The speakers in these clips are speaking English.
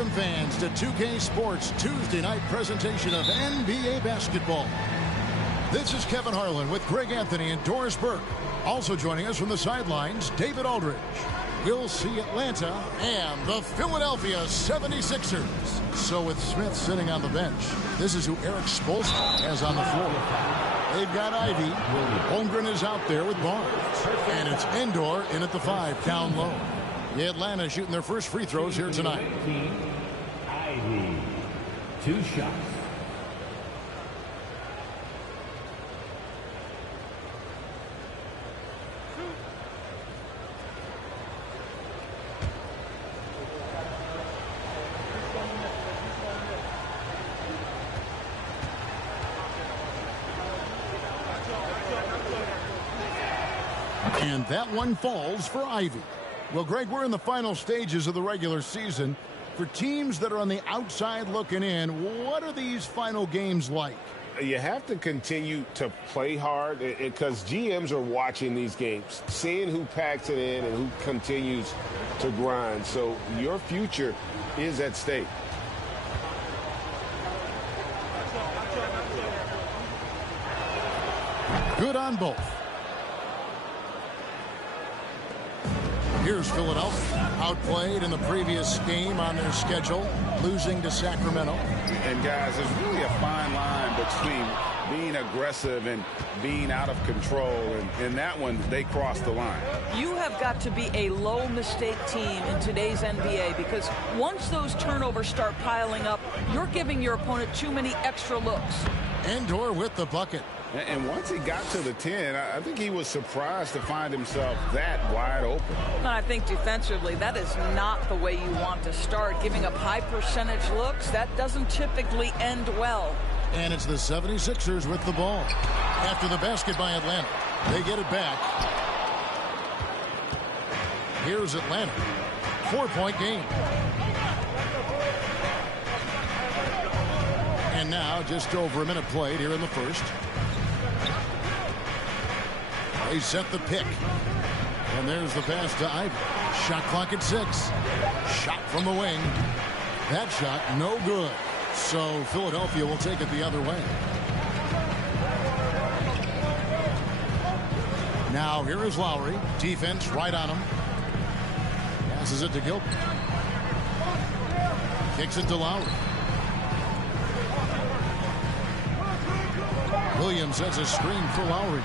Welcome, fans, to 2K Sports Tuesday night presentation of NBA basketball. This is Kevin Harlan with Greg Anthony and Doris Burke. Also joining us from the sidelines, David Aldridge. We'll see Atlanta and the Philadelphia 76ers. So with Smith sitting on the bench, this is who Eric Spoelstra has on the floor. They've got Ivy. Holmgren is out there with Barnes. And it's Endor in at the 5, down low. The Atlanta shooting their first free throws here tonight. Ivy, 2 shots. And that one falls for Ivy. Well, Greg, we're in the final stages of the regular season. For teams that are on the outside looking in, what are these final games like? You have to continue to play hard because GMs are watching these games, seeing who packs it in and who continues to grind. So your future is at stake. Good on both. Here's Philadelphia, outplayed in the previous game on their schedule, losing to Sacramento. And guys, there's really a fine line between being aggressive and being out of control. And in that one, they crossed the line. You have got to be a low mistake team in today's NBA because once those turnovers start piling up, you're giving your opponent too many extra looks. Endor with the bucket. And once he got to the 10, I think he was surprised to find himself that wide open. I think defensively, that is not the way you want to start. Giving up high percentage looks, that doesn't typically end well. And it's the 76ers with the ball. After the basket by Atlanta, they get it back. Here's Atlanta. 4-point game. And now just over a minute played here in the first. They set the pick. And there's the pass to Ivy. Shot clock at 6. Shot from the wing. That shot no good. So Philadelphia will take it the other way. Now here is Lowry. Defense right on him. Passes it to Gilbert. Kicks it to Lowry. Williams has a screen for Lowry.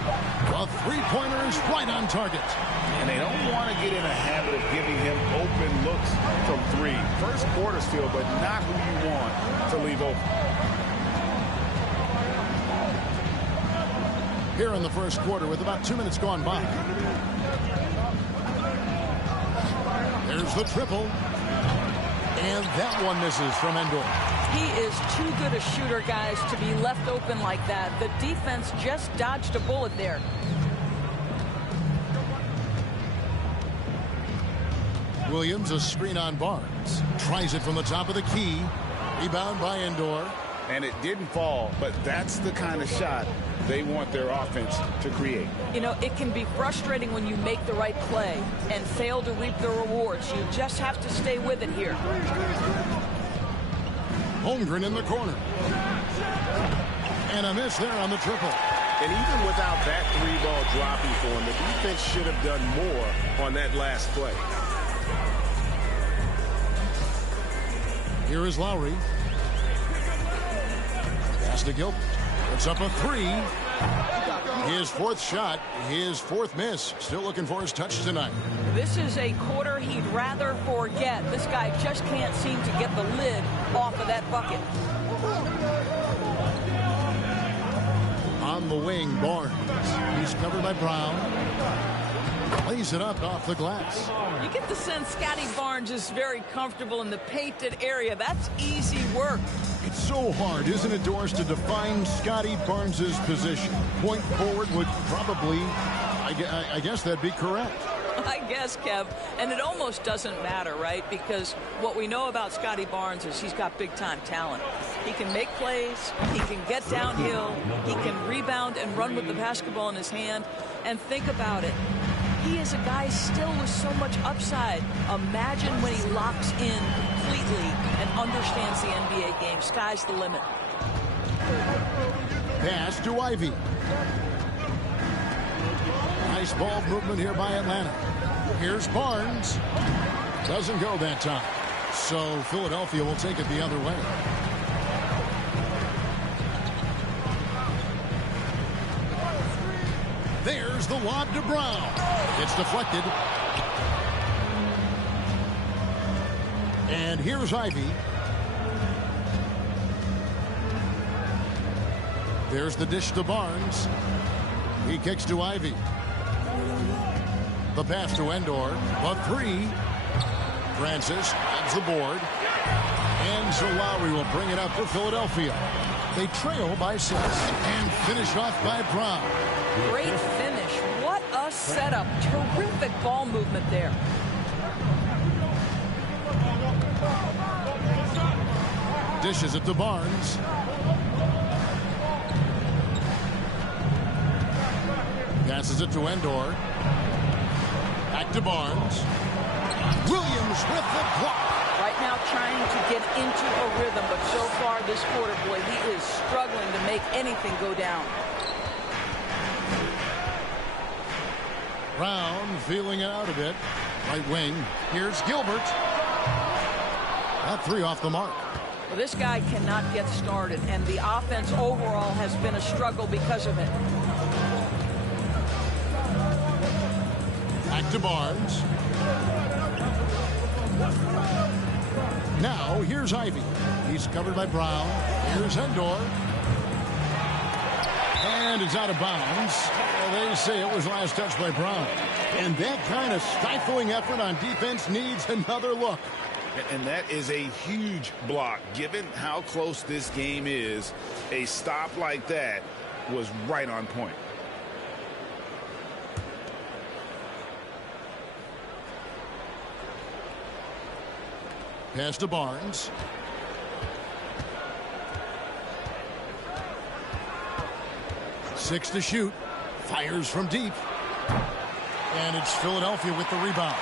A three-pointer is right on target. And they don't want to get in a habit of giving him open looks from 3. First quarter still, but not who you want to leave open. Here in the first quarter with about 2 minutes gone by. There's the triple. And that one misses from Endor. He is too good a shooter, guys, to be left open like that. The defense just dodged a bullet there. Williams, a screen on Barnes. Tries it from the top of the key. Rebound by Endor. And it didn't fall, but that's the kind of shot they want their offense to create. You know, it can be frustrating when you make the right play and fail to reap the rewards. You just have to stay with it here. Holmgren in the corner. And a miss there on the triple. And even without that 3-ball dropping for him, the defense should have done more on that last play. Here is Lowry. Pass to Gilbert. It's up a 3. His 4th shot, his 4th miss. Still looking for his touch tonight. This is a quarter he'd rather forget. This guy just can't seem to get the lid off of that bucket. On the wing, Barnes. He's covered by Brown. Plays it up off the glass. You get the sense Scotty Barnes is very comfortable in the painted area. That's easy work. It's so hard, isn't it, Doris, to define Scotty Barnes' position? Point forward would probably, I guess that'd be correct. I guess, Kev. And it almost doesn't matter, right? Because what we know about Scotty Barnes is he's got big-time talent. He can make plays. He can get downhill. He can rebound and run with the basketball in his hand. And think about it. He is a guy still with so much upside. Imagine when he locks in completely and understands the NBA game. Sky's the limit. Pass to Ivy. Nice ball movement here by Atlanta. Here's Barnes. Doesn't go that time. So Philadelphia will take it the other way. There's the lob to Brown. It's deflected. And here's Ivy. There's the dish to Barnes. He kicks to Ivy. The pass to Endor. The three. Francis adds the board. And Zalawi will bring it up for Philadelphia. They trail by 6 and finish off by Brown. Great finish. What a setup. Terrific ball movement there. Dishes it to Barnes. Passes it to Endor. Back to Barnes. Williams with the block. Right now trying to get into a rhythm, but so far this quarter, boy, he is struggling to make anything go down. Brown feeling it out a bit. Right wing. Here's Gilbert. That three off the mark. Well, this guy cannot get started, and the offense overall has been a struggle because of it. Back to Barnes. Now here's Ivy. He's covered by Brown. Here's Endor. And it's out of bounds. Well, they say it was last touched by Brown. And that kind of stifling effort on defense needs another look. And that is a huge block. Given how close this game is, a stop like that was right on point. Pass to Barnes. Six to shoot. Fires from deep. And it's Philadelphia with the rebound.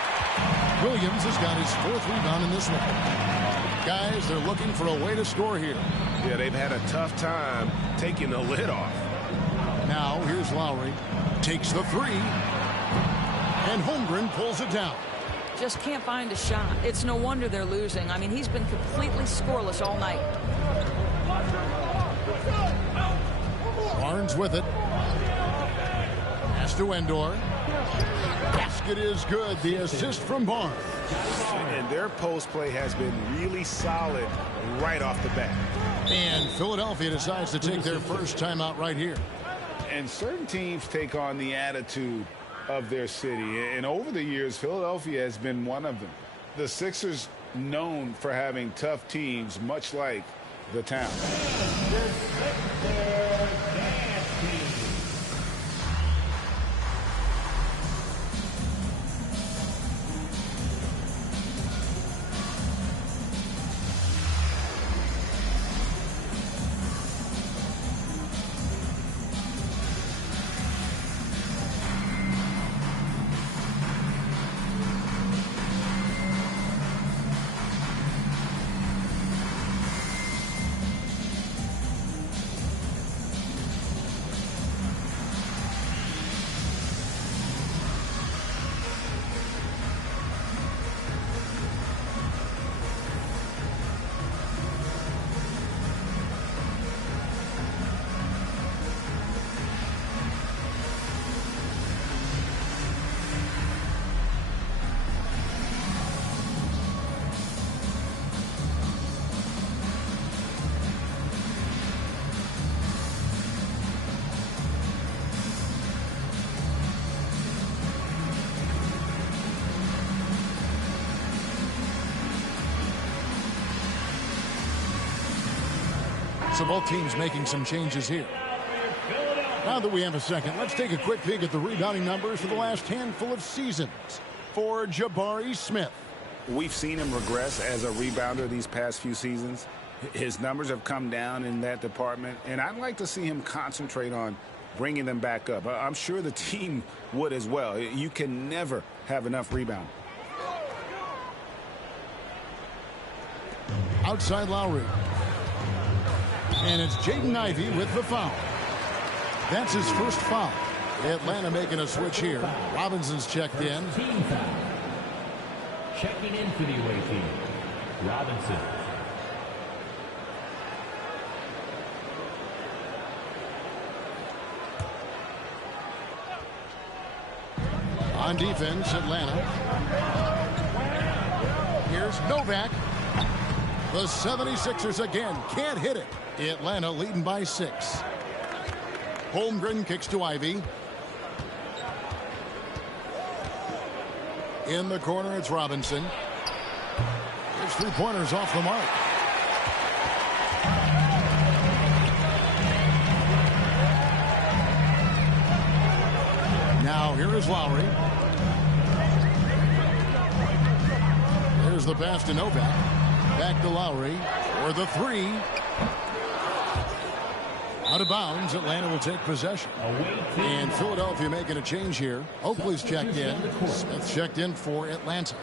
Williams has got his 4th rebound in this one. Guys, they're looking for a way to score here. Yeah, they've had a tough time taking the lid off. Now, here's Lowry. Takes the three. And Holmgren pulls it down. Just can't find a shot. It's no wonder they're losing. I mean, he's been completely scoreless all night. Barnes with it. Pass to Endor. Basket is good. The assist from Barnes. And their post play has been really solid right off the bat. And Philadelphia decides to take their first timeout right here. And certain teams take on the attitude of their city. And over the years, Philadelphia has been one of them. The Sixers known for having tough teams, much like the town. So both teams making some changes here. Now that we have a second, let's take a quick peek at the rebounding numbers for the last handful of seasons for Jabari Smith. We've seen him regress as a rebounder these past few seasons. His numbers have come down in that department, and I'd like to see him concentrate on bringing them back up. I'm sure the team would as well. You can never have enough rebound. Outside Lowry. And it's Jaden Ivey with the foul. That's his first foul. Atlanta making a switch here. Robinson's checked in. Team foul. Checking in for the away team, Robinson. On defense, Atlanta. Here's Novak. The 76ers again can't hit it. Atlanta leading by 6. Holmgren kicks to Ivey. In the corner, it's Robinson. His three-pointers off the mark. Now here is Lowry. There's the pass to Novak. Back to Lowry for the three. Out of bounds. Atlanta will take possession. And Philadelphia making a change here. Oakley's checked in. Smith checked in for Atlanta.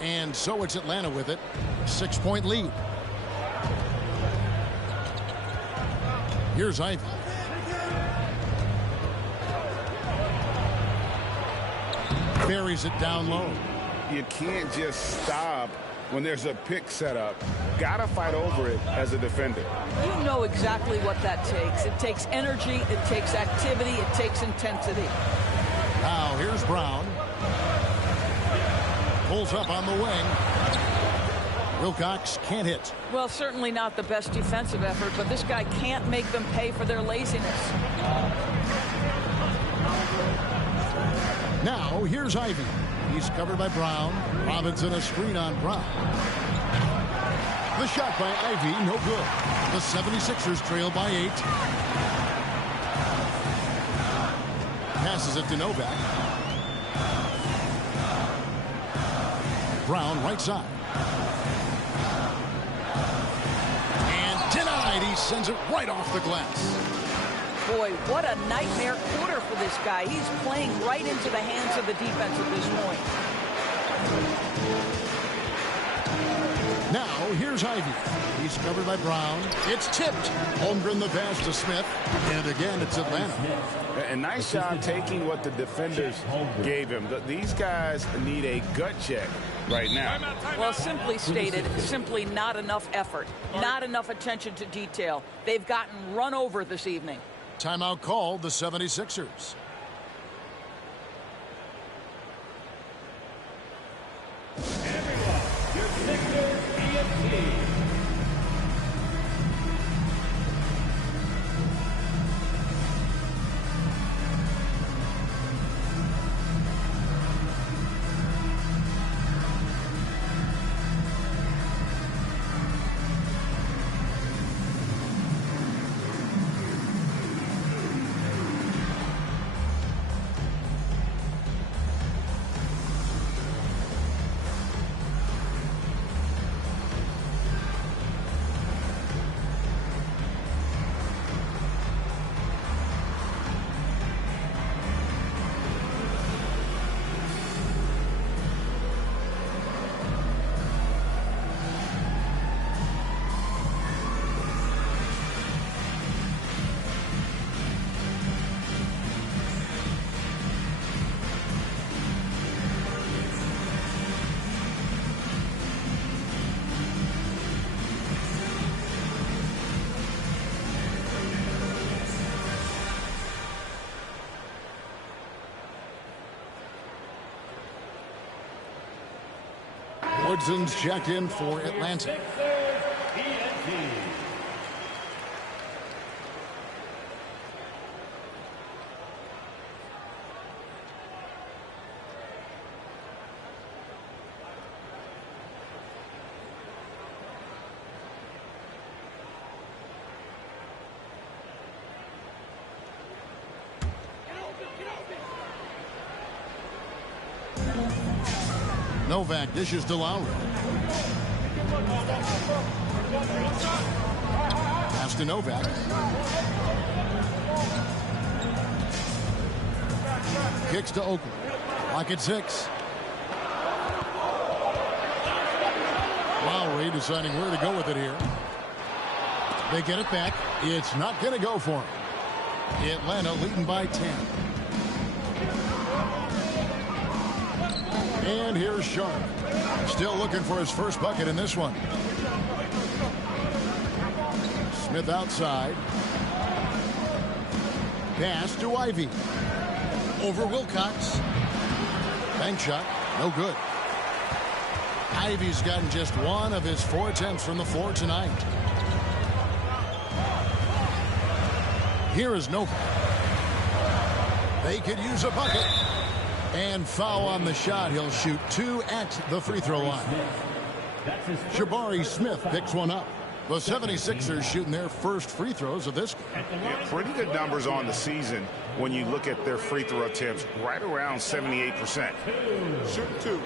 And so it's Atlanta with it. 6-point lead. Here's Ivey. Buries it down low. You can't just stop when there's a pick set up. Gotta fight over it as a defender. You know exactly what that takes. It takes energy, it takes activity, it takes intensity. Now here's Brown. Pulls up on the wing. Wilcox can't hit. Well, certainly not the best defensive effort, but this guy can't make them pay for their laziness. Now here's Ivey. He's covered by Brown. Robinson a screen on Brown. The shot by Ivey, no good. The 76ers trail by 8. Passes it to Novak. Brown right side. And denied. He sends it right off the glass. Boy, what a nightmare quarter for this guy. He's playing right into the hands of the defense at this point. Now, here's Ivey. He's covered by Brown. It's tipped. Holmgren the pass to Smith. And again, it's Atlanta. A nice job taking what the defenders gave him. These guys need a gut check right now. Well, simply stated, simply not enough effort. Not enough attention to detail. They've gotten run over this evening. Timeout called, the 76ers. Your Sixers EFT. Woodson's checked in for Atlanta. Novak dishes to Lowry. Pass to Novak. kicks to Oakland. Lock at 6. Lowry deciding where to go with it here. They get it back. It's not going to go for him. Atlanta leading by 10. And here's Sharp. Still looking for his first bucket in this one. Smith outside. Pass to Ivy. Over Wilcox. Bank shot. No good. Ivy's gotten just one of his 4 attempts from the floor tonight. Here is Novak. They could use a bucket. And foul on the shot. He'll shoot 2 at the free throw line. Jabari Smith picks one up. The 76ers shooting their first free throws of this game. Yeah, pretty good numbers on the season when you look at their free throw attempts, right around 78%. Shooting 2.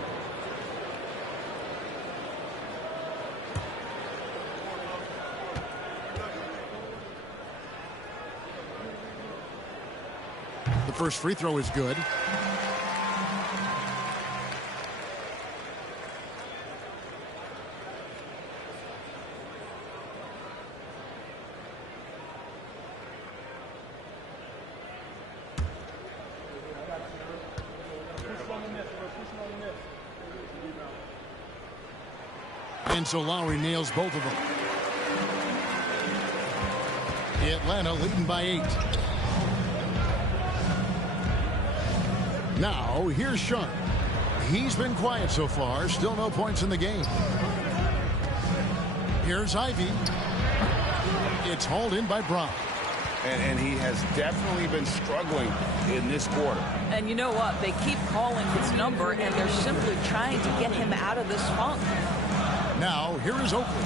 The first free throw is good. And so Lowry nails both of them. Atlanta leading by 8. Now, here's Sharp. He's been quiet so far. Still no points in the game. Here's Ivy. It's hauled in by Brown. And he has definitely been struggling in this quarter. And you know what? They keep calling his number, and they're simply trying to get him out of this funk. Now, here is Oakland.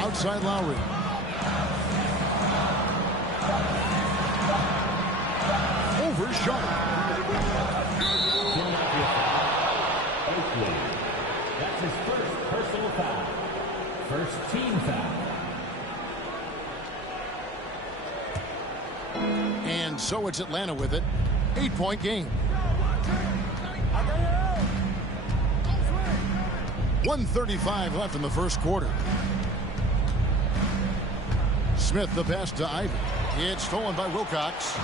Outside Lowry. Over Sharp. Oakland. That's his first personal foul. First team foul. And so it's Atlanta with it. 8-point game. 1:35 left in the first quarter. Smith the pass to Ivy. It's stolen by Wilcox.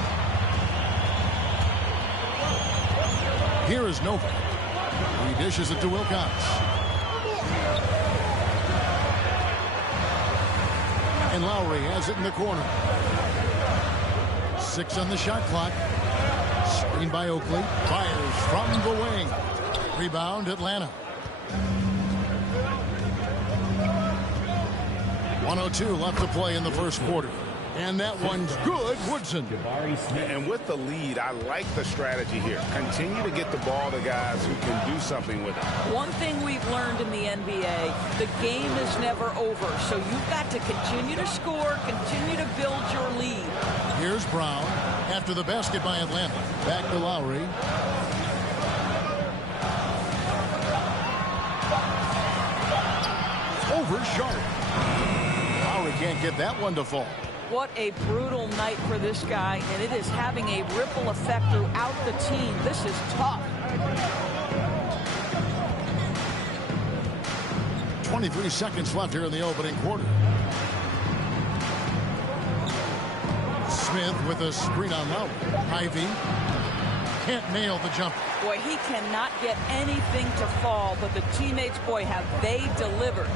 Here is Novak. He dishes it to Wilcox. And Lowry has it in the corner. 6 on the shot clock. Screen by Oakley. Fires from the wing. Rebound Atlanta. 1:02 left to play in the first quarter. And that one's good, Woodson. And with the lead, I like the strategy here. Continue to get the ball to guys who can do something with it. One thing we've learned in the NBA, the game is never over. So you've got to continue to score, continue to build your lead. Here's Brown after the basket by Atlanta. Back to Lowry. Over Sharp. Lowry can't get that one to fall. What a brutal night for this guy, and it is having a ripple effect throughout the team. This is tough. 23 seconds left here in the opening quarter. Smith with a screen on Lowry. Ivy can't nail the jumper. Boy, he cannot get anything to fall, but the teammates, boy, have they delivered.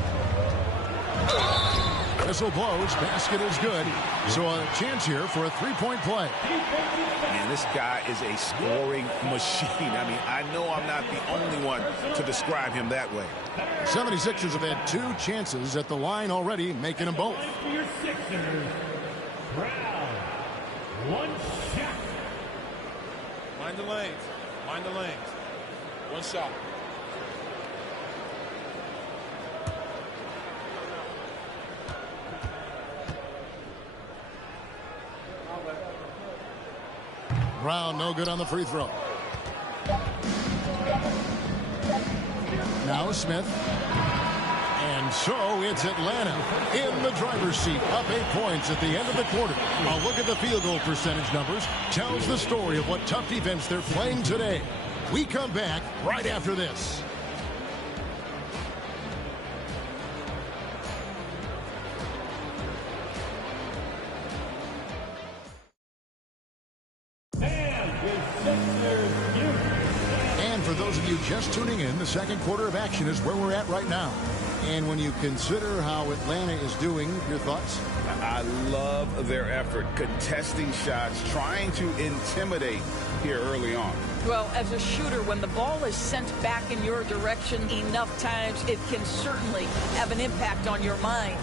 Whistle blows. Basket is good. So a chance here for a three-point play. Man, this guy is a scoring machine. I mean, I know I'm not the only one to describe him that way. 76ers have had 2 chances at the line already, making them both. For your Sixers, Brown. One shot. Mind the lanes. Mind the lanes. One shot. Brown no good on the free throw. Now Smith. And And so it's Atlanta in the driver's seat, up 8 points at the end of the quarter. A look at the field goal percentage numbers tells the story of what tough defense they're playing today. We come back right after this. And for those of you just tuning in, the second quarter of action is where we're at right now. And when you consider how Atlanta is doing, your thoughts? I love their effort, contesting shots, trying to intimidate here early on. Well, as a shooter, when the ball is sent back in your direction enough times, it can certainly have an impact on your mind.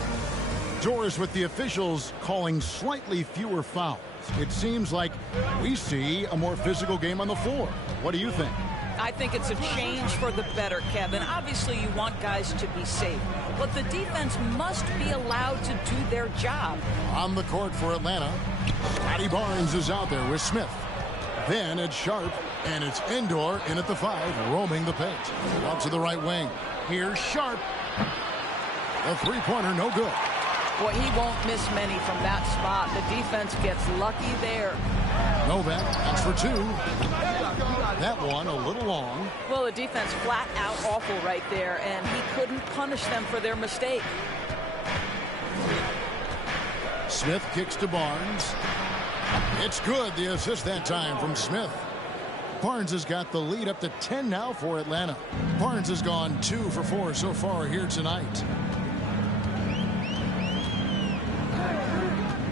Doris, with the officials calling slightly fewer fouls, it seems like we see a more physical game on the floor. What do you think? I think it's a change for the better, Kevin. Obviously, you want guys to be safe, but the defense must be allowed to do their job. On the court for Atlanta, Scotty Barnes is out there with Smith. Then it's Sharp, and it's Endor in at the 5, roaming the paint. Out to the right wing. Here's Sharp. The three-pointer, no good. Boy, he won't miss many from that spot. The defense gets lucky there. Novak, that's for 2. That one a little long. Well, the defense flat out awful right there, and he couldn't punish them for their mistake. Smith kicks to Barnes. It's good, the assist that time from Smith. Barnes has got the lead up to 10 now for Atlanta. Barnes has gone 2 for 4 so far here tonight.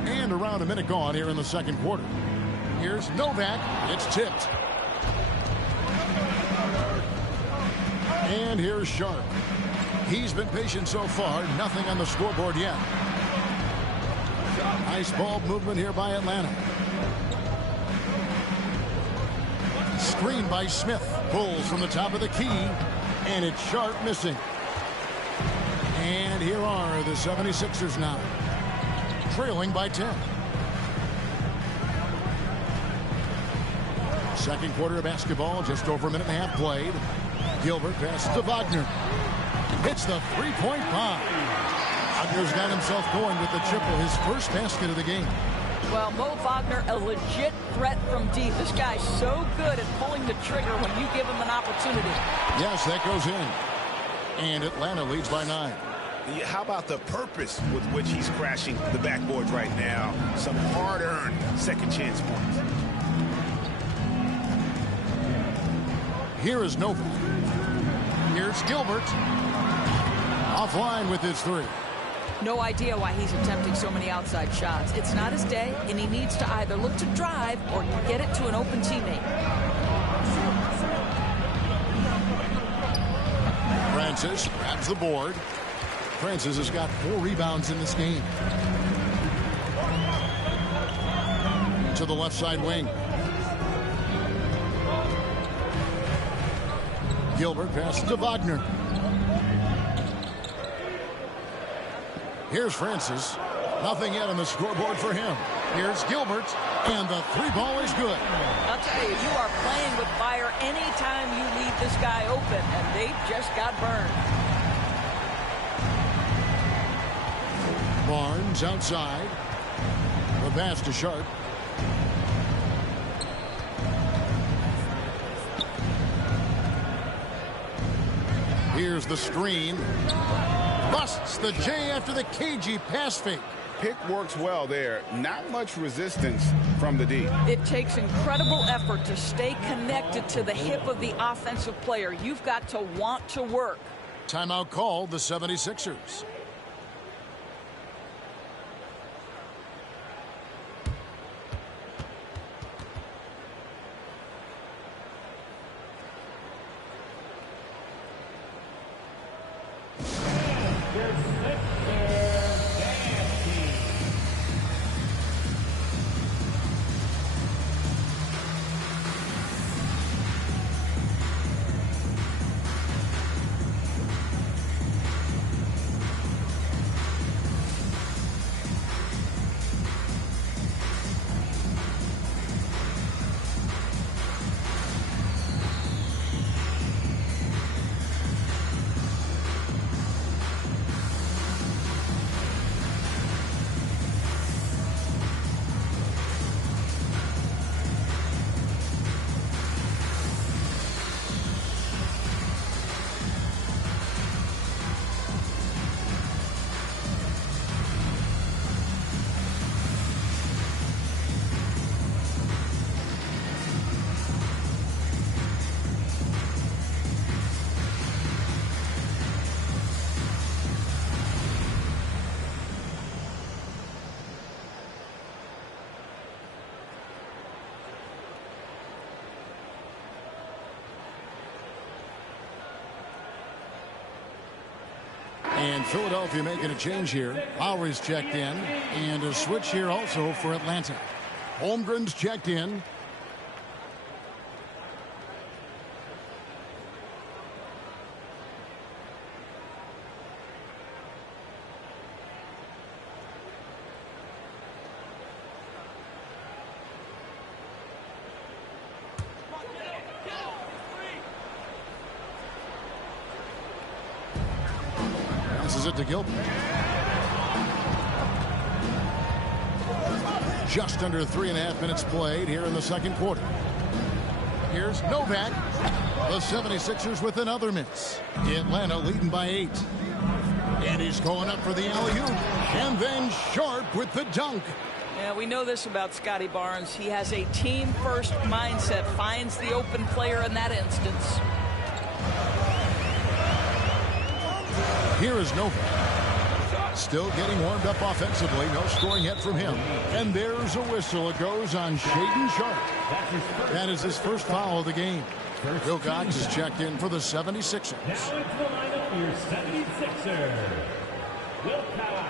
And around a minute gone here in the second quarter. Here's Novak. It's tipped. And here's Sharp. He's been patient so far. Nothing on the scoreboard yet. Nice ball movement here by Atlanta. Screen by Smith. Pulls from the top of the key. And it's Sharp missing. And here are the 76ers now. Trailing by 10. Second quarter of basketball, just over a minute and a half played. Gilbert passes to Wagner. Hits the three-point bomb. Wagner's got himself going with the triple, his first basket of the game. Well, Mo Wagner, a legit threat from deep. This guy's so good at pulling the trigger when you give him an opportunity. Yes, that goes in. And Atlanta leads by 9. How about the purpose with which he's crashing the backboards right now? Some hard-earned second chance points. Here is Novak. Here's Gilbert. Offline with his 3. No idea why he's attempting so many outside shots. It's not his day, and he needs to either look to drive or get it to an open teammate. Francis grabs the board. Francis has got 4 rebounds in this game. To the left side wing. Gilbert passes to Wagner. Here's Francis. Nothing yet on the scoreboard for him. Here's Gilbert, and the 3-ball is good. I'll tell you, you are playing with fire anytime you leave this guy open, and they just got burned. Barnes outside. The pass to Sharp. Here's the screen. Busts the J after the cagey pass fake. Pick works well there. Not much resistance from the D. It takes incredible effort to stay connected to the hip of the offensive player. You've got to want to work. Timeout called, the 76ers. And Philadelphia making a change here. Lowry's checked in. And a switch here also for Atlanta. Holmgren's checked in. Passes it to Gilbert. Just under 3.5 minutes played here in the second quarter. Here's Novak. The 76ers with another miss. Atlanta leading by 8. And he's going up for the alley-oop. And then Sharp with the dunk. Yeah, we know this about Scotty Barnes. He has a team-first mindset. Finds the open player in that instance. Here is Novak. Still getting warmed up offensively. No scoring yet from him. And there's a whistle. It goes on Shaedon Sharp. That is his first foul of the game. Wilcox is checked in for the 76ers. Now into the lineup, your 76ers. Wilcox.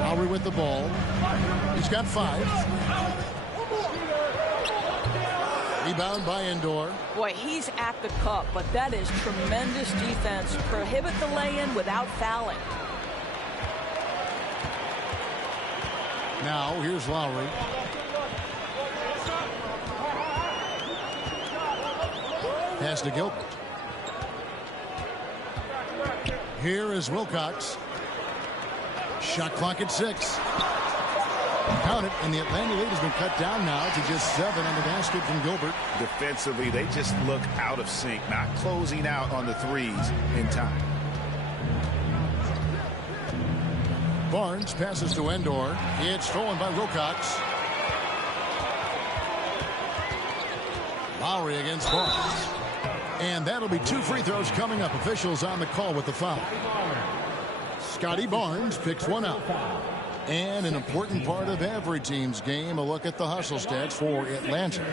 Lowry with the ball. He's got 5. Rebound by Endor. Boy, he's at the cup, but that is tremendous defense. Prohibit the lay-in without fouling. Now, here's Lowry. Pass to Gilbert. Here is Wilcox. Shot clock at 6. Count it, and the Atlanta lead has been cut down now to just 7 on the basket from Gilbert. Defensively, they just look out of sync, not closing out on the threes in time. Barnes passes to Endor. It's stolen by Wilcox. Lowry against Barnes. And that'll be 2 free throws coming up. Officials on the call with the foul. Scotty Barnes picks one up. And an important part of every team's game, a look at the hustle stats for Atlanta.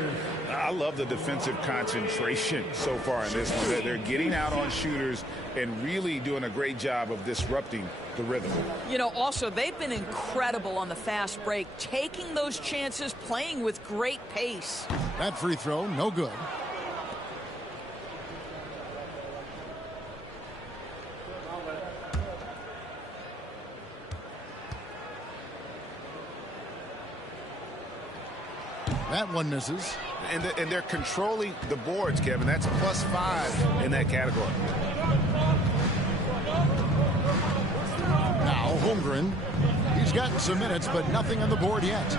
I love the defensive concentration so far in this one. They're getting out on shooters and really doing a great job of disrupting the rhythm. You know, also, they've been incredible on the fast break, taking those chances, playing with great pace. That free throw, no good. That one misses. And they're controlling the boards, Kevin. That's +5 in that category. Now Holmgren. He's gotten some minutes, but nothing on the board yet.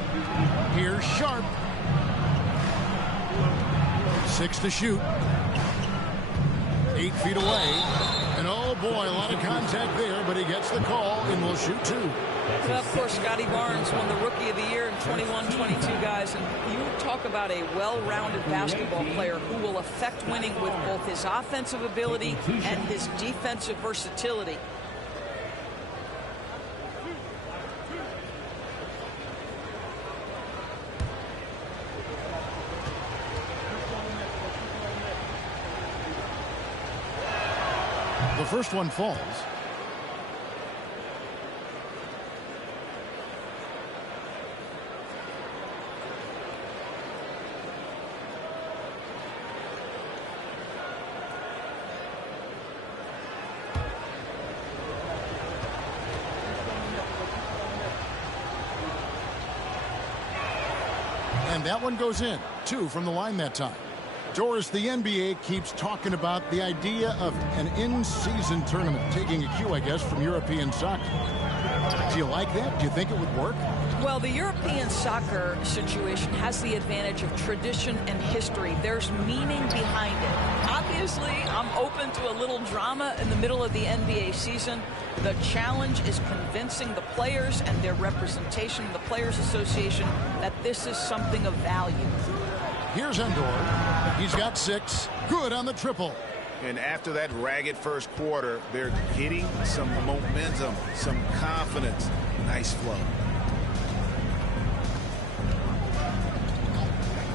Here's Sharp. 6 to shoot. 8 feet away. And oh boy, a lot of contact there, but he gets the call and will shoot 2. Well, of course, Scotty Barnes won the Rookie of the Year in 21-22, guys. And you talk about a well-rounded basketball player who will affect winning with both his offensive ability and his defensive versatility. The first one falls. And that one goes in. 2 from the line that time. Doris, the NBA keeps talking about the idea of an in-season tournament, taking a cue, I guess, from European soccer. Do you like that? Do you think it would work? Well, the European soccer situation has the advantage of tradition and history. There's meaning behind it. Obviously, I'm open to a little drama in the middle of the NBA season. The challenge is convincing the players and their representation, the Players Association, that this is something of value. Here's Endor. He's got 6. Good on the triple. And after that ragged first quarter, they're getting some momentum, some confidence. Nice flow.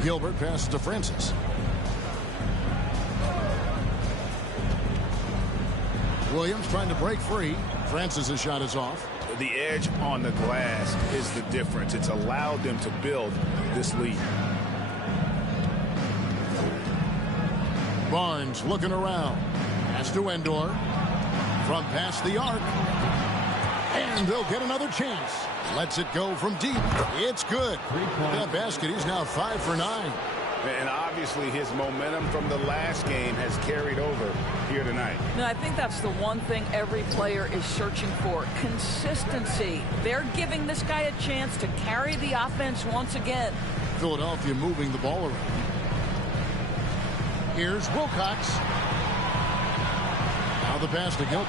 Gilbert passes to Francis. Williams trying to break free. Francis's shot is off. The edge on the glass is the difference. It's allowed them to build this lead. Barnes looking around. Pass to Endor. From past the arc. And they'll get another chance. Lets it go from deep. It's good. That basket, he's now 5 for 9. And obviously his momentum from the last game has carried over here tonight. No, I think that's the one thing every player is searching for. Consistency. They're giving this guy a chance to carry the offense once again. Philadelphia moving the ball around. Here's Wilcox. Now the pass to Gilbert.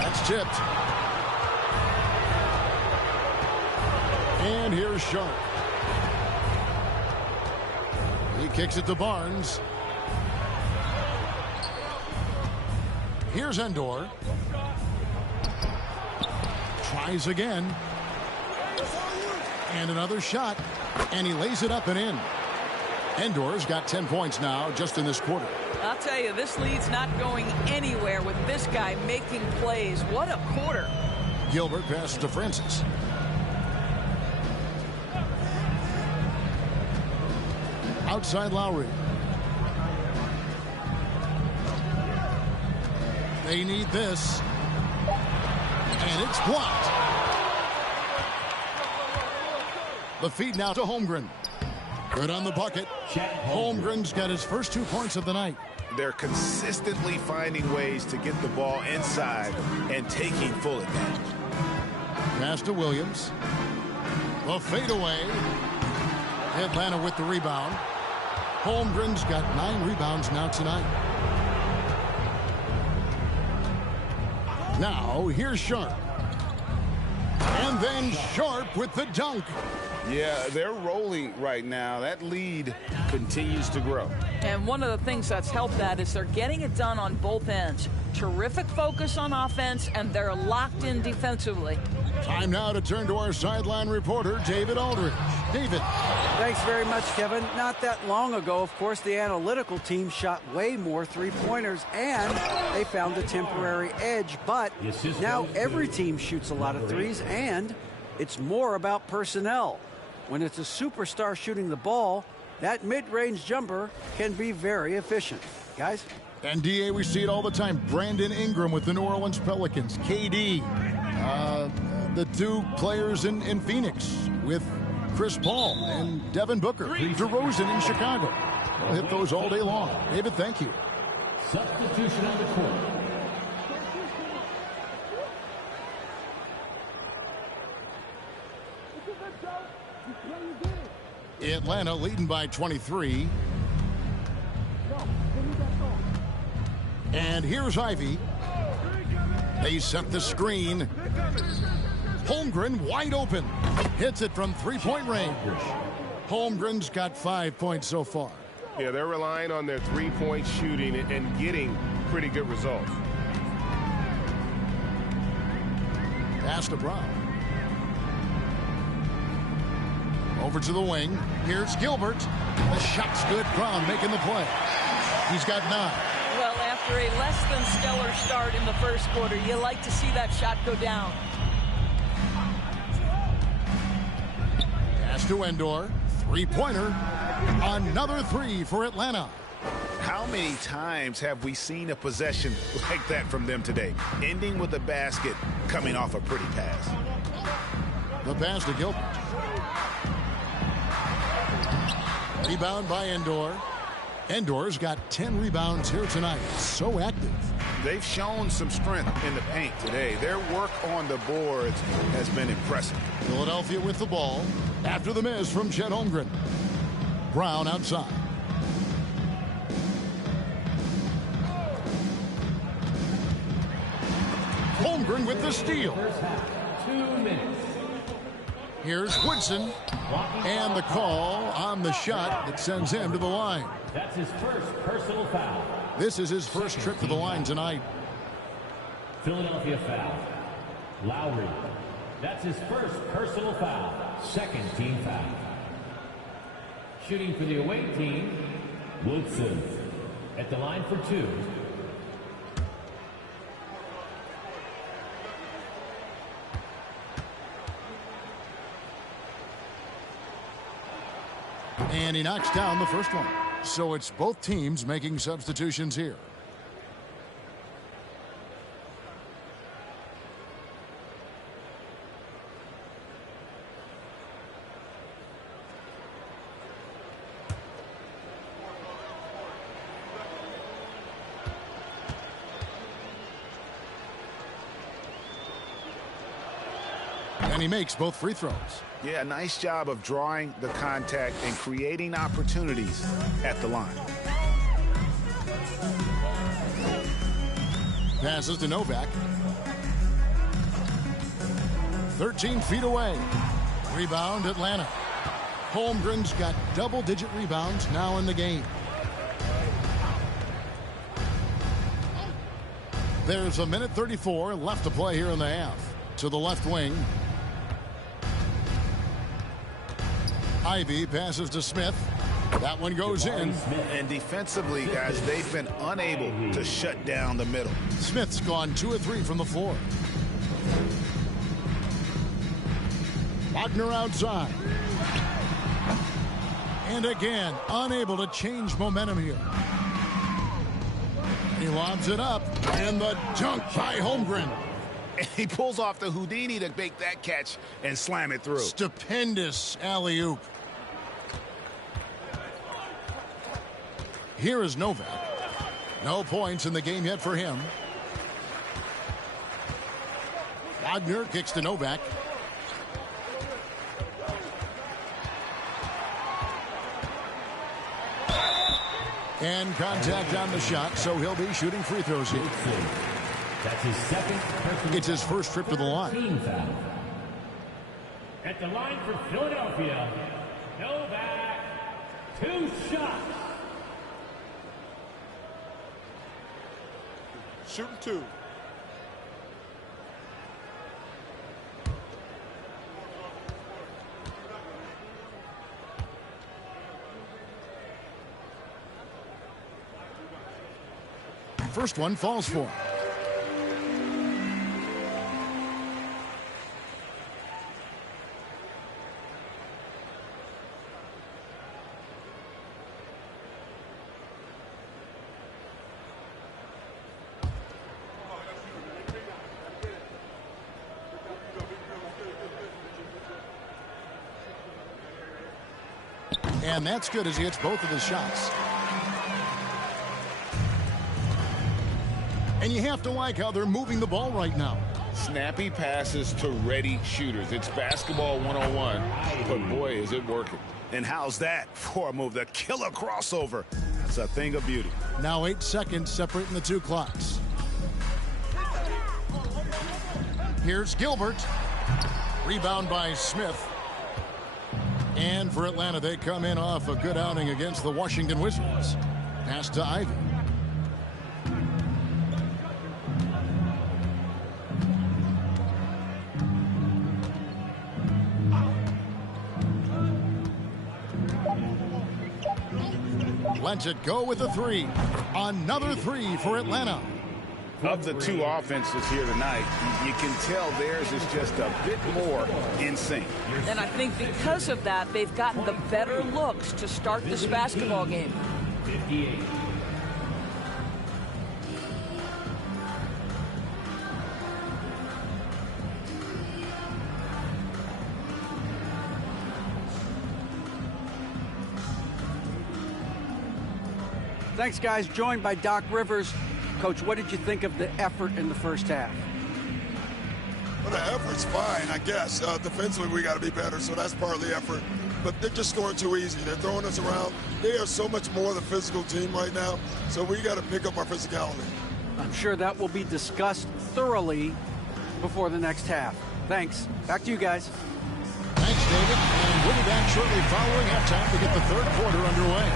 That's tipped. And here's Sharp. He kicks it to Barnes. Here's Endor. Tries again. And another shot. And he lays it up and in. Endor's got 10 points now just in this quarter. I'll tell you, this lead's not going anywhere with this guy making plays. What a quarter. Gilbert passes to Francis. Outside Lowry. They need this. And it's blocked. The feed now to Holmgren. Good on the bucket. Holmgren's got his first 2 points of the night. They're consistently finding ways to get the ball inside and taking full advantage. Pass to Williams. The fadeaway. Atlanta with the rebound. Holmgren's got 9 rebounds now tonight. Now, here's Sharp. And then Sharp with the dunk. Yeah, they're rolling right now. That lead continues to grow. And one of the things that's helped that is they're getting it done on both ends. Terrific focus on offense, and they're locked in defensively. Time now to turn to our sideline reporter, David Aldridge. David. Thanks very much, Kevin. Not that long ago, of course, the analytical team shot way more three-pointers, and they found a temporary edge. But now every team shoots a lot of threes, and it's more about personnel. When it's a superstar shooting the ball, that mid-range jumper can be very efficient. Guys? And DA, we see it all the time. Brandon Ingram with the New Orleans Pelicans. KD. The 2 players in Phoenix with Chris Paul and Devin Booker. DeRozan in Chicago. We'll hit those all day long. David, thank you. Substitution on the court. Atlanta leading by 23. And here's Ivy. They set the screen. Holmgren wide open. Hits it from three-point range. Holmgren's got 5 points so far. Yeah, they're relying on their three-point shooting and getting pretty good results. Pass to Brown. Over to the wing. Here's Gilbert. The shot's good. Brown making the play. He's got 9. Well, after a less than stellar start in the first quarter, you like to see that shot go down. Pass to Endor. Three-pointer. Another 3 for Atlanta. How many times have we seen a possession like that from them today? Ending with a basket, coming off a pretty pass. The pass to Gilbert. Rebound by Endor. Endor's got 10 rebounds here tonight. So active. They've shown some strength in the paint today. Their work on the boards has been impressive. Philadelphia with the ball after the miss from Chet Holmgren. Brown outside. Holmgren with the steal. 2 minutes. Here's Woodson. And the call on the shot that sends him to the line. That's his first personal foul. This is his first trip to the line tonight. Philadelphia foul. Lowry. That's his first personal foul. Second team foul. Shooting for the away team, Woodson. At the line for 2. And he knocks down the first one. So it's both teams making substitutions here. And he makes both free throws. Yeah, nice job of drawing the contact and creating opportunities at the line. Passes to Novak. 13 feet away. Rebound, Atlanta. Holmgren's got double-digit rebounds now in the game. There's a minute 34 left to play here in the half. To the left wing. Ivy passes to Smith. That one goes in. And defensively, guys, they've been unable to shut down the middle. Smith's gone 2 of 3 from the floor. Wagner outside. And again, unable to change momentum here. He lobs it up. And the dunk by Holmgren. And he pulls off the Houdini to make that catch and slam it through. Stupendous alley-oop. Here is Novak. No points in the game yet for him. Wagner kicks to Novak. And contact on the shot, so he'll be shooting free throws here. That's his second. It's his first trip to the line. Team foul. At the line for Philadelphia, Novak, 2 shots. Shooting 2. First one falls for him. And that's good as he hits both of his shots. And you have to like how they're moving the ball right now. Snappy passes to ready shooters. It's basketball 101, but boy, is it working. And how's that for a move? The killer crossover. That's a thing of beauty. Now 8 seconds separating the 2 clocks. Here's Gilbert. Rebound by Smith. And for Atlanta, they come in off a good outing against the Washington Wizards. Pass to Ivy. Lets it go with a 3. Another 3 for Atlanta. Of the 2 offenses here tonight, you can tell theirs is just a bit more in sync. And I think because of that, they've gotten the better looks to start this basketball game. 58. Thanks, guys. Joined by Doc Rivers. Coach, what did you think of the effort in the first half? Well, the effort's fine, I guess. Defensively, we got to be better, so that's part of the effort. But they're just scoring too easy. They're throwing us around. They are so much more the physical team right now, so we got to pick up our physicality. I'm sure that will be discussed thoroughly before the next half. Thanks. Back to you guys. Thanks, David. And we'll be back shortly following halftime to get the third quarter underway.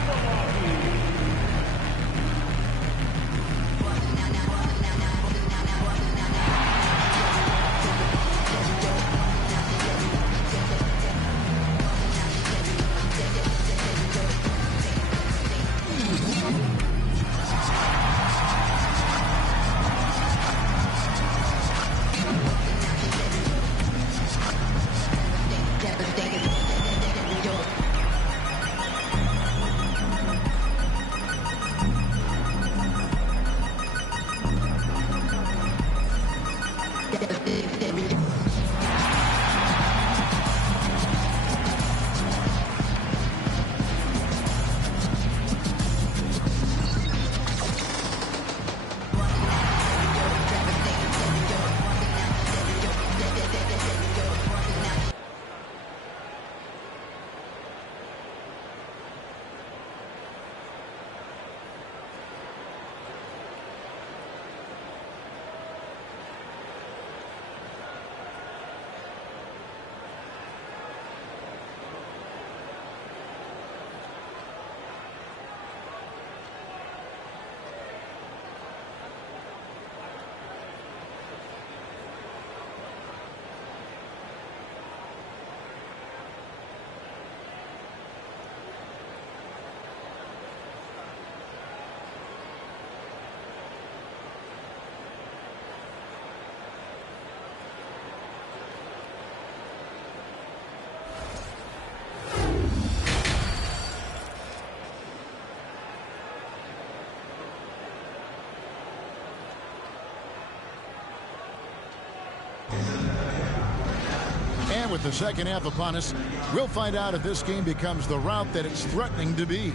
And with the second half upon us, we'll find out if this game becomes the rout that it's threatening to be.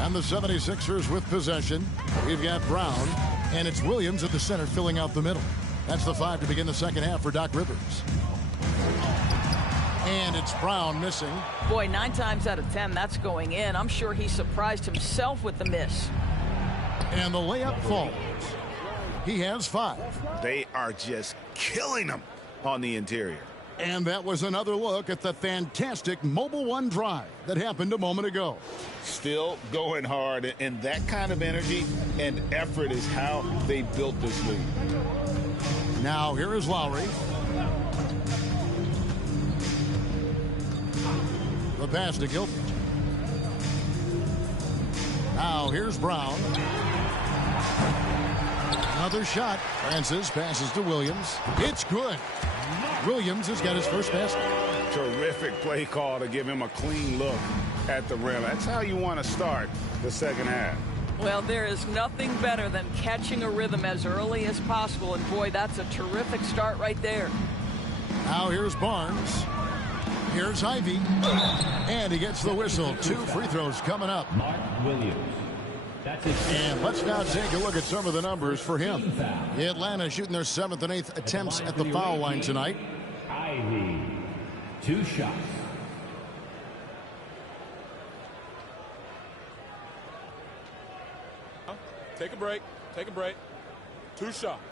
And the 76ers with possession. We've got Brown, and it's Williams at the center filling out the middle. That's the 5 to begin the second half for Doc Rivers. And it's Brown missing. Boy, 9 times out of 10, that's going in. I'm sure he surprised himself with the miss. And the layup falls. He has 5. They are just killing them on the interior. And that was another look at the fantastic Mobile One drive that happened a moment ago. Still going hard, and that kind of energy and effort is how they built this league. Now here is Lowry. The pass to Gilbert. Now here's Brown. Another shot. Francis passes to Williams. It's good. Williams has got his first basket. Terrific play call to give him a clean look at the rim. That's how you want to start the second half. Well, there is nothing better than catching a rhythm as early as possible. And, boy, that's a terrific start right there. Now here's Barnes. Here's Ivy. And he gets the whistle. 2 free throws coming up. Mark Williams. And let's now take a look at some of the numbers for him. Atlanta shooting their 7th and 8th attempts at the foul line tonight. Ivy. 2 shots. Take a break. Take a break. 2 shots.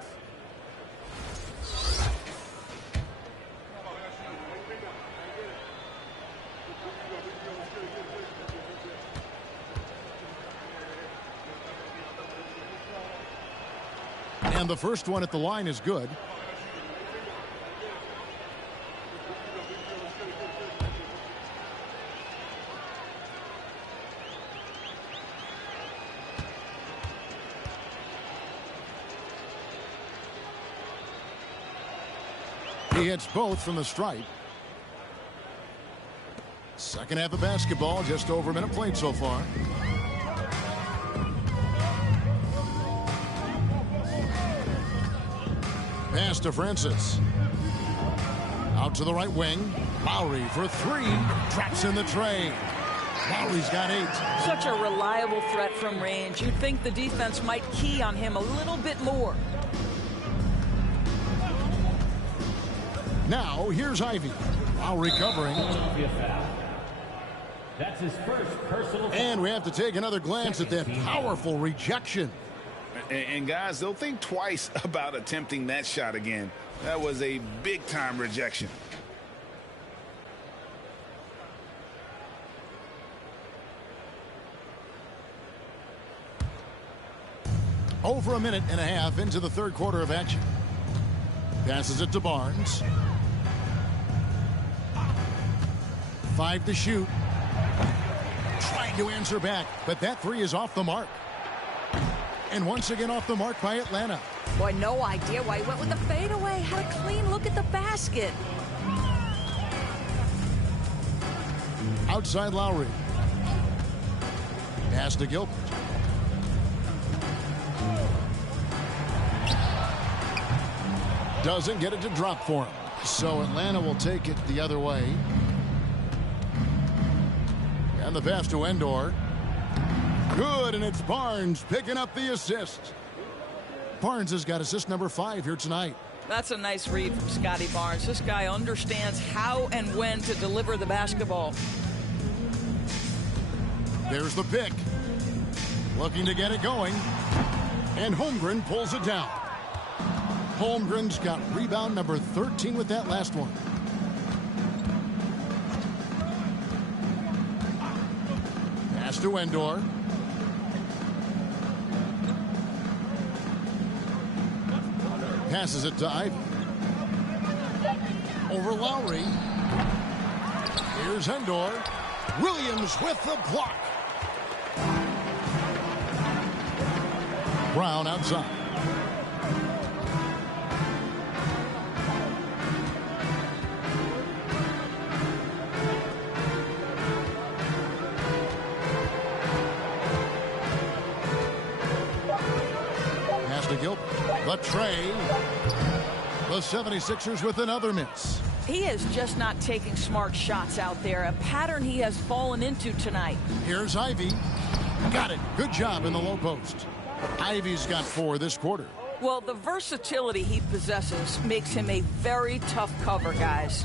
And the first one at the line is good. He hits both from the stripe. Second half of basketball, just over a minute played so far. Pass to Francis. Out to the right wing. Lowry for 3. Traps in the tray. Lowry's got 8. Such a reliable threat from range. You'd think the defense might key on him a little bit more. Now here's Ivy. Lowry covering. That's his first personal. And we have to take another glance at that powerful rejection. And guys, they'll think twice about attempting that shot again. That was a big-time rejection. Over a minute and a half into the third quarter of action. Passes it to Barnes. 5 to shoot. Trying to answer back, but that 3 is off the mark. And once again off the mark by Atlanta. Boy, no idea why he went with the fadeaway. Had a clean look at the basket. Outside Lowry. Pass to Gilbert. Doesn't get it to drop for him. So Atlanta will take it the other way. And the pass to Endor. Good, and it's Barnes picking up the assist. Barnes has got assist number 5 here tonight. That's a nice read from Scotty Barnes. This guy understands how and when to deliver the basketball. There's the pick. Looking to get it going. And Holmgren pulls it down. Holmgren's got rebound number 13 with that last one. Pass to Endor. Passes it to Ivy. Over Lowry. Here's Endor. Williams with the block. Brown outside. The tray. The 76ers with another miss. He is just not taking smart shots out there, a pattern he has fallen into tonight. Here's Ivy. Got it. Good job in the low post. Ivy's got 4 this quarter. Well, the versatility he possesses makes him a very tough cover, guys.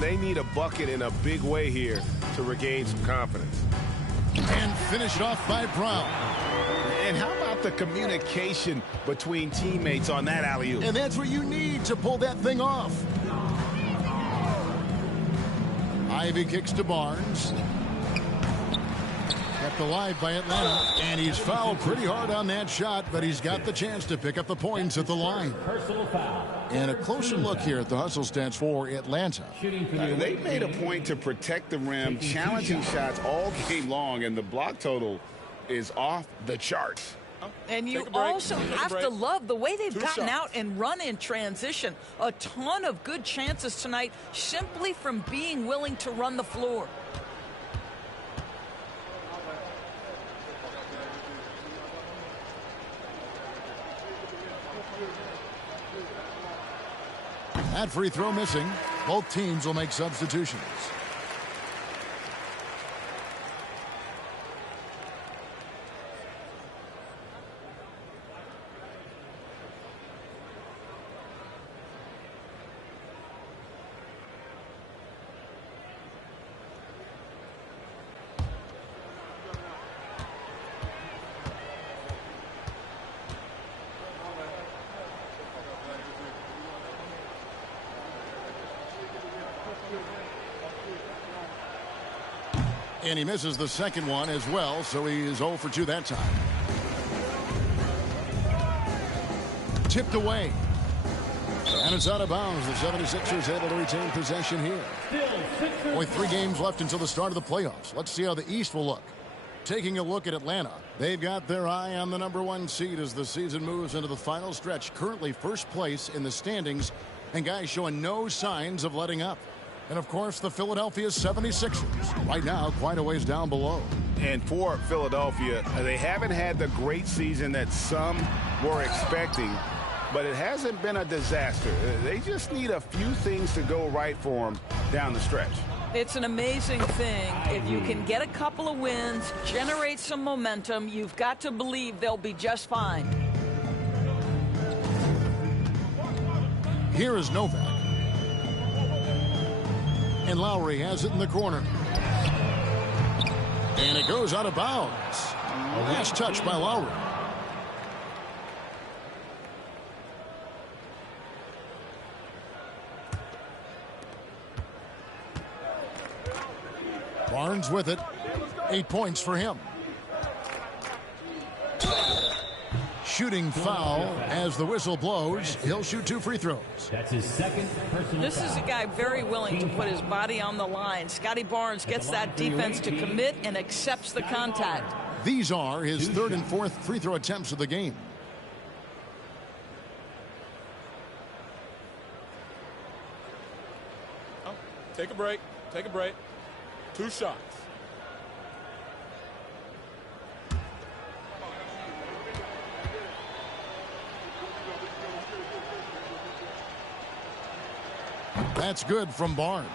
They need a bucket in a big way here to regain some confidence. And finish it off by Brown. And how about the communication between teammates on that alley-oop? And that's what you need to pull that thing off. Ivy kicks to Barnes. Kept alive by Atlanta. And he's fouled pretty hard on that shot, but he's got the chance to pick up the points at the line. And a closer look here at the hustle stats for Atlanta. They made a point to protect the rim, challenging shots all game long, and the block total is off the charts. And you also have to love the way they've gotten out and run in transition. A ton of good chances tonight simply from being willing to run the floor. That free throw missing. Both teams will make substitutions. And he misses the second one as well, so he is 0 for 2 that time. Tipped away. And it's out of bounds. The 76ers able to retain possession here. Only 3 games left until the start of the playoffs. Let's see how the East will look. Taking a look at Atlanta. They've got their eye on the #1 seed as the season moves into the final stretch. Currently first place in the standings, and guys showing no signs of letting up. And, of course, the Philadelphia 76ers, right now quite a ways down below. And for Philadelphia, they haven't had the great season that some were expecting, but it hasn't been a disaster. They just need a few things to go right for them down the stretch. It's an amazing thing. If you can get a couple of wins, generate some momentum, you've got to believe they'll be just fine. Here is Novak. And Lowry has it in the corner. And it goes out of bounds. Last touch by Lowry. Barnes with it. 8 points for him. Shooting foul as the whistle blows. He'll shoot 2 free throws. That's his second personal This is a guy very willing to put his body on the line. Scotty Barnes gets that defense to commit and accepts the contact. These are his 3rd and 4th free throw attempts of the game. Oh, take a break. Take a break. 2 shots. That's good from Barnes.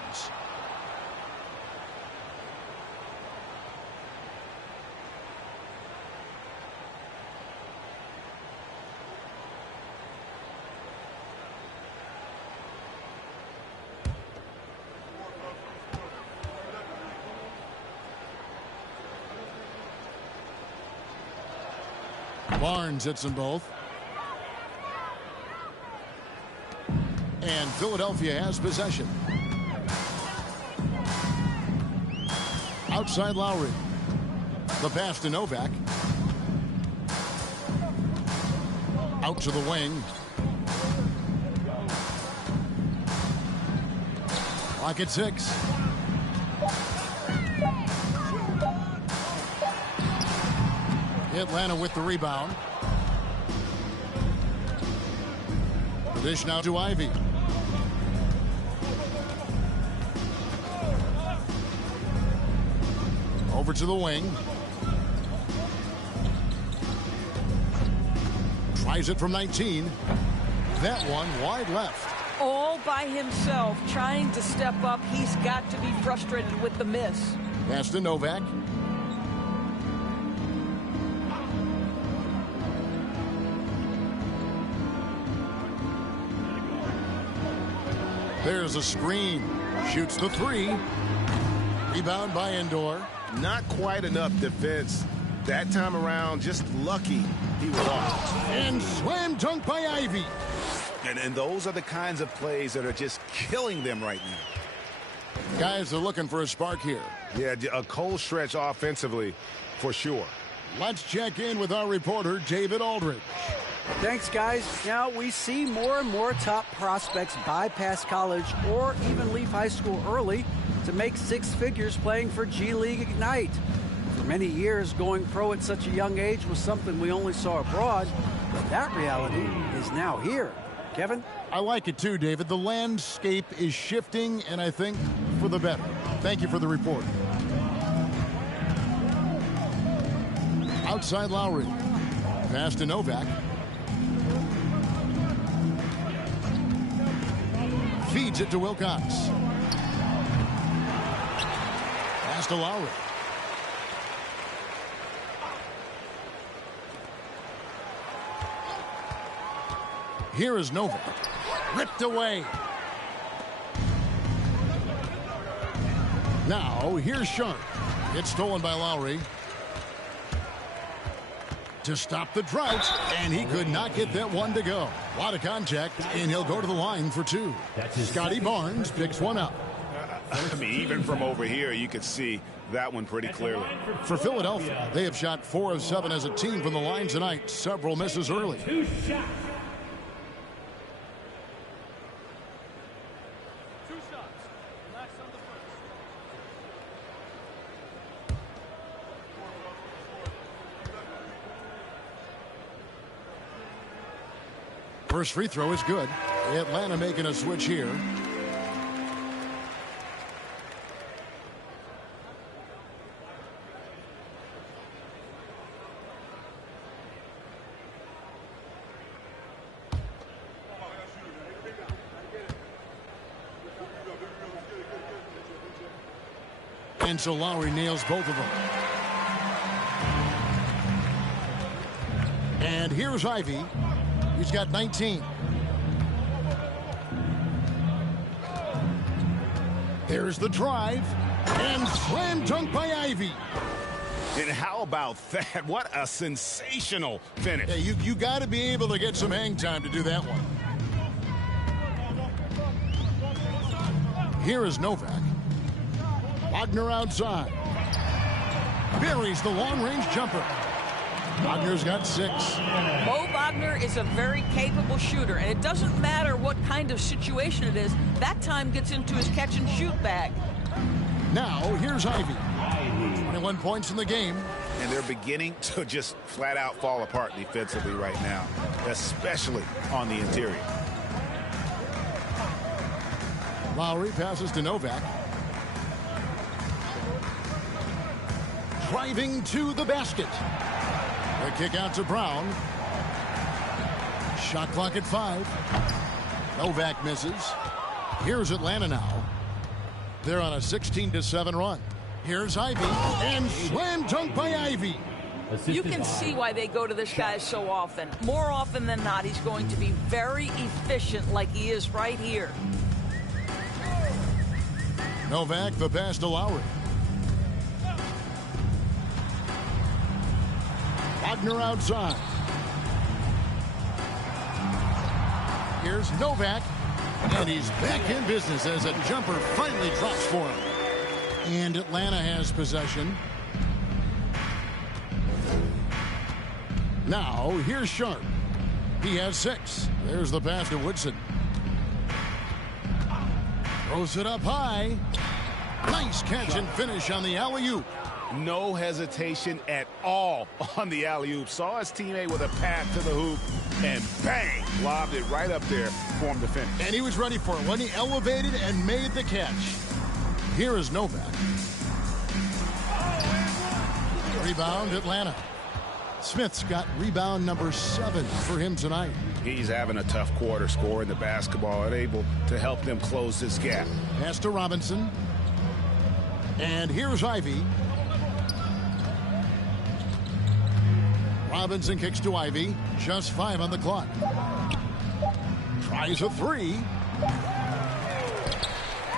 Barnes hits them both. And Philadelphia has possession. Outside Lowry. The pass to Novak. Out to the wing. Clock at 6. Atlanta with the rebound. The dish now to Ivy. Over to the wing. Tries it from 19. That one wide left. All by himself, trying to step up. He's got to be frustrated with the miss. Pass to Novak. There's a screen. Shoots the three. Rebound by Endor. Not quite enough defense. That time around, just lucky he was off. And slam dunk by Ivy. And those are the kinds of plays that are just killing them right now. Guys are looking for a spark here. Yeah, a cold stretch offensively, for sure. Let's check in with our reporter, David Aldridge. Thanks, guys. Now, we see more and more top prospects bypass college or even leave high school early to make six figures playing for G League Ignite. For many years, going pro at such a young age was something we only saw abroad, but that reality is now here. Kevin? I like it too, David. The landscape is shifting, and I think for the better. Thank you for the report. Outside Lowry. Pass to Novak. Feeds it to Wilcox. Pass to Lowry. Here is Novak. Ripped away. Now, here's Sharp. It's stolen by Lowry. To stop the drought, and he could not get that one to go. A lot of contact, and he'll go to the line for two. Scotty Barnes picks one up. I mean, even from over here, you could see that one pretty clearly. For Philadelphia, they have shot 4 of 7 as a team from the line tonight. Several misses early. First free throw is good. Atlanta making a switch here. And so Lowry nails both of them. And here's Ivy. He's got 19. There's the drive. And slam dunk by Ivy. And how about that? What a sensational finish. Yeah, you got to be able to get some hang time to do that one. Here is Novak. Wagner outside. Buries the long-range jumper. Wagner's got 6. Mo Wagner is a very capable shooter, and it doesn't matter what kind of situation it is. That time gets into his catch-and-shoot bag. Now, here's Ivy. 21 points in the game. And they're beginning to just flat-out fall apart defensively right now, especially on the interior. Lowry passes to Novak. Driving to the basket. The kick out to Brown. Shot clock at 5. Novak misses. Here's Atlanta now. They're on a 16-7 run. Here's Ivy. And slam dunk by Ivy. You can see why they go to this guy so often. More often than not, he's going to be very efficient like he is right here. Novak, the pass to Lowry. Wagner outside. Here's Novak. And he's back in business as a jumper finally drops for him. And Atlanta has possession. Now, here's Sharp. He has 6. There's the pass to Woodson. Throws it up high. Nice catch and finish on the alley-oop. No hesitation at all on the alley-oop. Saw his teammate with a pass to the hoop, and bang, lobbed it right up there for him to finish. And he was ready for it when he elevated and made the catch. Here is Novak. Rebound, Atlanta. Smith's got rebound number 7 for him tonight. He's having a tough quarter, scoring the basketball and able to help them close this gap. Pass to Robinson. And here's Ivy. Robinson kicks to Ivy. Just 5 on the clock. Tries a 3.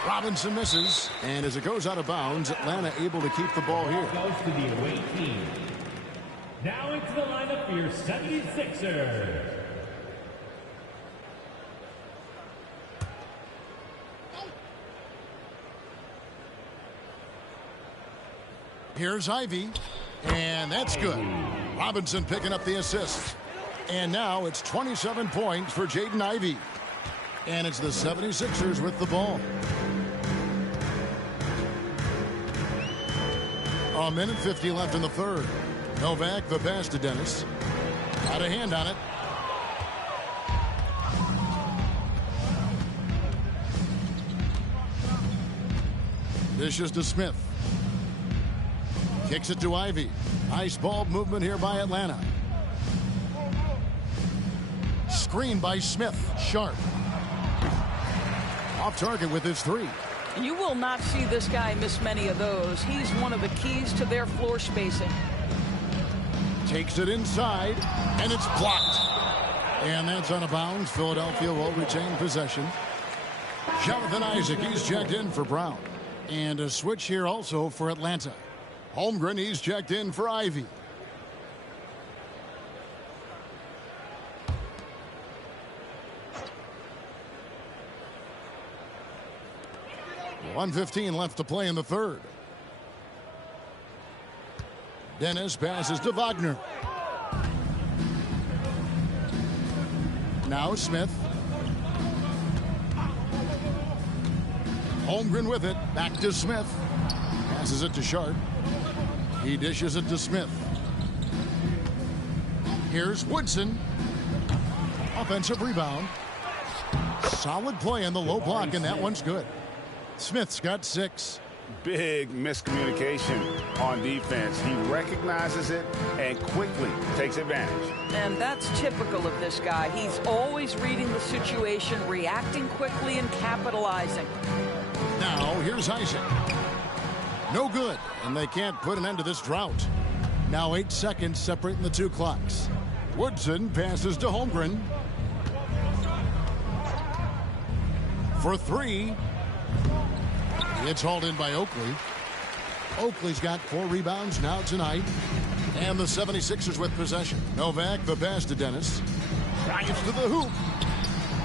Robinson misses. And as it goes out of bounds, Atlanta able to keep the ball here. Goes to the away team. Now into the lineup for your 76ers. Here's Ivy, and that's good. Robinson picking up the assist. And now it's 27 points for Jaden Ivey. And it's the 76ers with the ball. A minute 50 left in the third. Novak, the pass to Dennis. Got a hand on it. Dishes to Smith. Kicks it to Ivy. Nice ball movement here by Atlanta. Screen by Smith. Sharp. Off target with his 3. You will not see this guy miss many of those. He's one of the keys to their floor spacing. Takes it inside, and it's blocked. And that's out of bounds. Philadelphia will retain possession. Jonathan Isaac, he's checked in for Brown. And a switch here also for Atlanta. Holmgren, he's checked in for Ivy. .115 left to play in the third. Dennis passes to Wagner. Now Smith. Holmgren with it. Back to Smith. Passes it to Sharp. He dishes it to Smith. Here's Woodson. Offensive rebound. Solid play in the low block, and that one's good. Smith's got 6. Big miscommunication on defense. He recognizes it and quickly takes advantage. And that's typical of this guy. He's always reading the situation, reacting quickly, and capitalizing. Now, here's Isaac. No good, and they can't put an end to this drought. Now 8 seconds separating the 2 clocks. Woodson passes to Holmgren. For 3. It's hauled in by Oakley. Oakley's got 4 rebounds now tonight. And the 76ers with possession. Novak, the pass to Dennis. Drives to the hoop.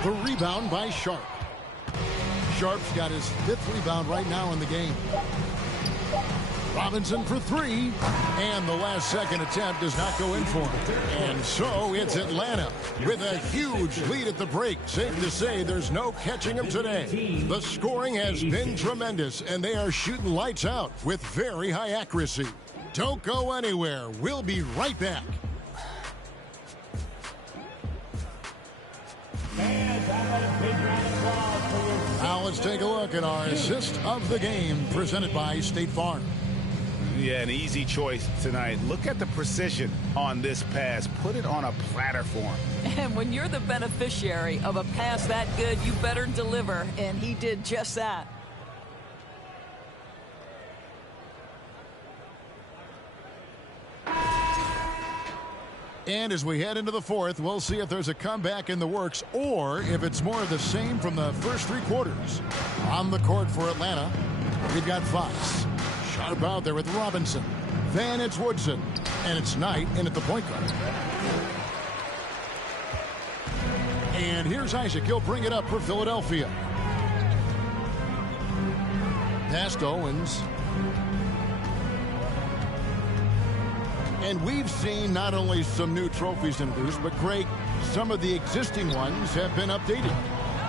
The rebound by Sharp. Sharp's got his 5th rebound right now in the game. Robinson for 3. And the last second attempt does not go in for him. And so it's Atlanta with a huge lead at the break. Safe to say there's no catching them today. The scoring has been tremendous, and they are shooting lights out with very high accuracy. Don't go anywhere. We'll be right back. Now let's take a look at our assist of the game presented by State Farm. Yeah, an easy choice tonight. Look at the precision on this pass. Put it on a platter for him. And when you're the beneficiary of a pass that good, you better deliver. And he did just that. And as we head into the fourth, we'll see if there's a comeback in the works or if it's more of the same from the first 3 quarters. On the court for Atlanta, we've got Fox. Sharp out there with Robinson. Then it's Woodson. And it's Knight in at the point guard. And here's Isaac. He'll bring it up for Philadelphia. Pass to Owens. And we've seen not only some new trophies introduced, but Craig, some of the existing ones have been updated.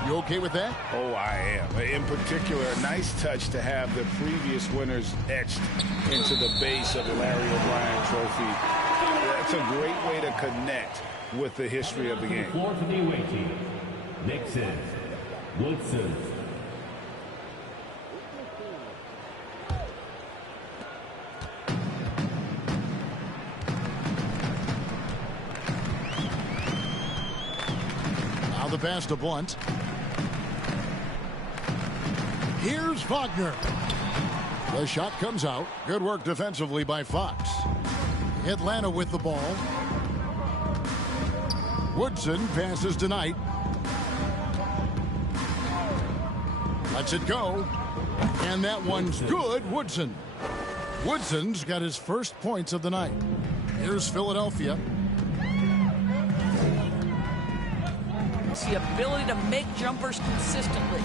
You okay with that? Oh, I am. In particular, a nice touch to have the previous winners etched into the base of the Larry O'Brien trophy. That's a great way to connect with the history of the game. Floor for the away team. Nixon. Woodson. pass to Blunt. Here's Wagner. The shot comes out. Good work defensively by Fox. Atlanta with the ball. Woodson passes to Knight. Lets it go. And that one's good. Woodson. Woodson's got his first points of the night. Here's Philadelphia. It's the ability to make jumpers consistently.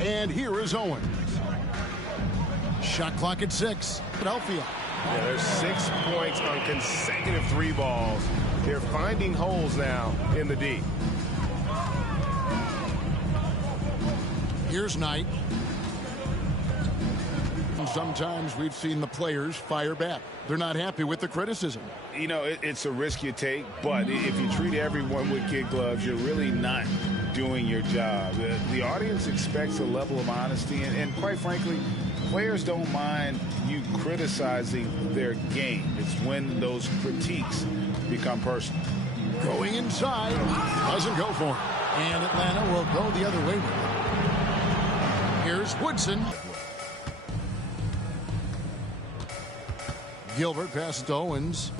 And here is Owens. Shot clock at 6. Philadelphia. Yeah, there's 6 points on consecutive 3 balls. They're finding holes now in the D. Here's Knight. Sometimes we've seen the players fire back. They're not happy with the criticism. You know, it's a risk you take, but if you treat everyone with kid gloves, you're really not doing your job. The audience expects a level of honesty, and quite frankly, players don't mind you criticizing their game. It's when those critiques become personal. Going inside. Doesn't go for it. And Atlanta will go the other way with it. Here's Woodson. Gilbert passes to Owens.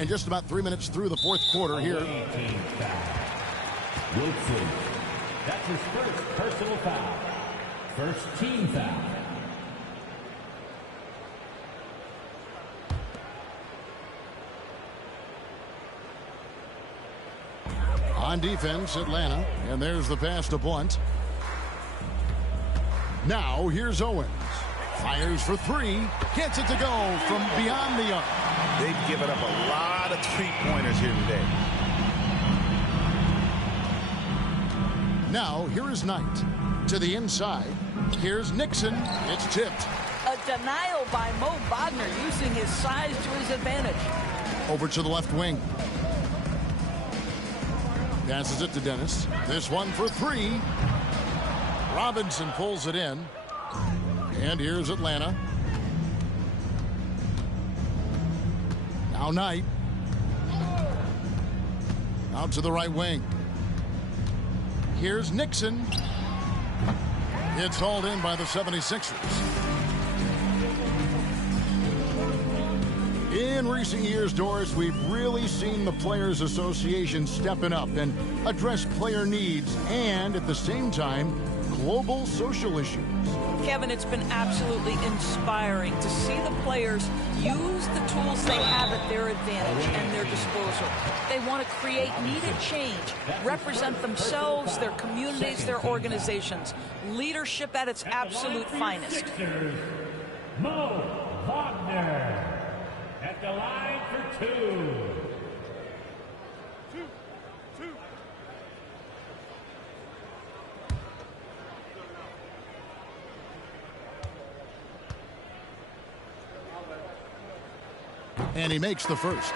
And just about 3 minutes through the fourth quarter here. Woodson. That's his first personal foul. First team foul. On defense, Atlanta. And there's the pass to Blunt. Now here's Owens. Fires for 3. Gets it to go from beyond the arc. They've given up a lot of three-pointers here today. Now here is Knight. To the inside. Here's Nixon. It's tipped. A denial by Mo Wagner using his size to his advantage. Over to the left wing. Passes it to Dennis. This one for 3. Robinson pulls it in. And here's Atlanta. Now Knight. Out to the right wing. Here's Nixon. It's hauled in by the 76ers. In recent years, Doris, we've really seen the Players Association stepping up and address player needs and, at the same time, global social issues. Kevin, it's been absolutely inspiring to see the players use the tools they have at their advantage and their disposal. They want to create needed change, represent themselves, their communities, their organizations. Leadership at its absolute finest. Mo Wagner at the line for 2. And he makes the first.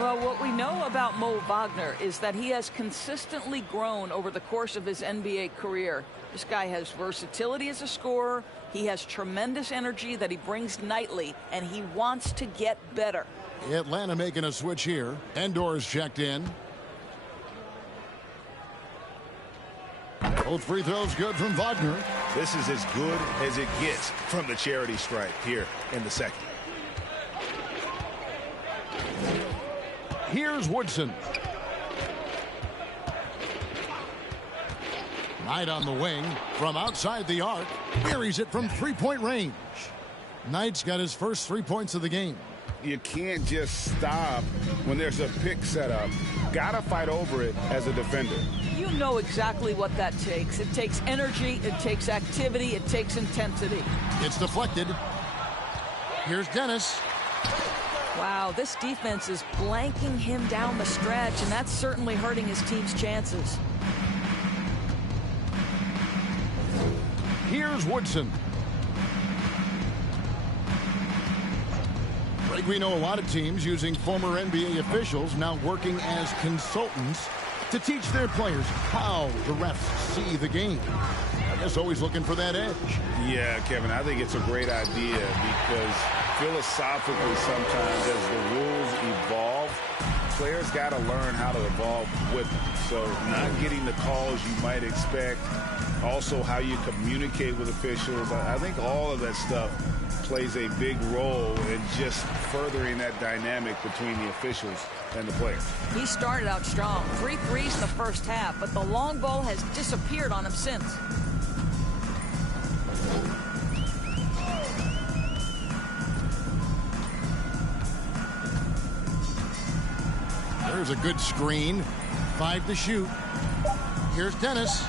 Well, what we know about Mo Wagner is that he has consistently grown over the course of his NBA career. This guy has versatility as a scorer. He has tremendous energy that he brings nightly, and he wants to get better. Atlanta making a switch here. Endor's checked in. Both free throws good from Wagner. This is as good as it gets from the charity stripe here in the second. Here's Woodson. Knight on the wing from outside the arc. Buries it from three-point range. Knight's got his first 3 points of the game. You can't just stop when there's a pick set up. Gotta fight over it as a defender. You know exactly what that takes. It takes energy, it takes activity, it takes intensity. It's deflected. Here's Dennis. Wow, this defense is blanking him down the stretch, and that's certainly hurting his team's chances. Here's Woodson. Greg, we know a lot of teams using former NBA officials now working as consultants to teach their players how the refs see the game. I guess always looking for that edge. Yeah, Kevin, I think it's a great idea because philosophically sometimes as the rules evolve, players got to learn how to evolve with them. So not getting the calls you might expect, also how you communicate with officials. I think all of that stuff plays a big role in just furthering that dynamic between the officials and the players. He started out strong. 3 threes in the first half, but the long ball has disappeared on him since. There's a good screen. 5 to shoot. Here's Dennis.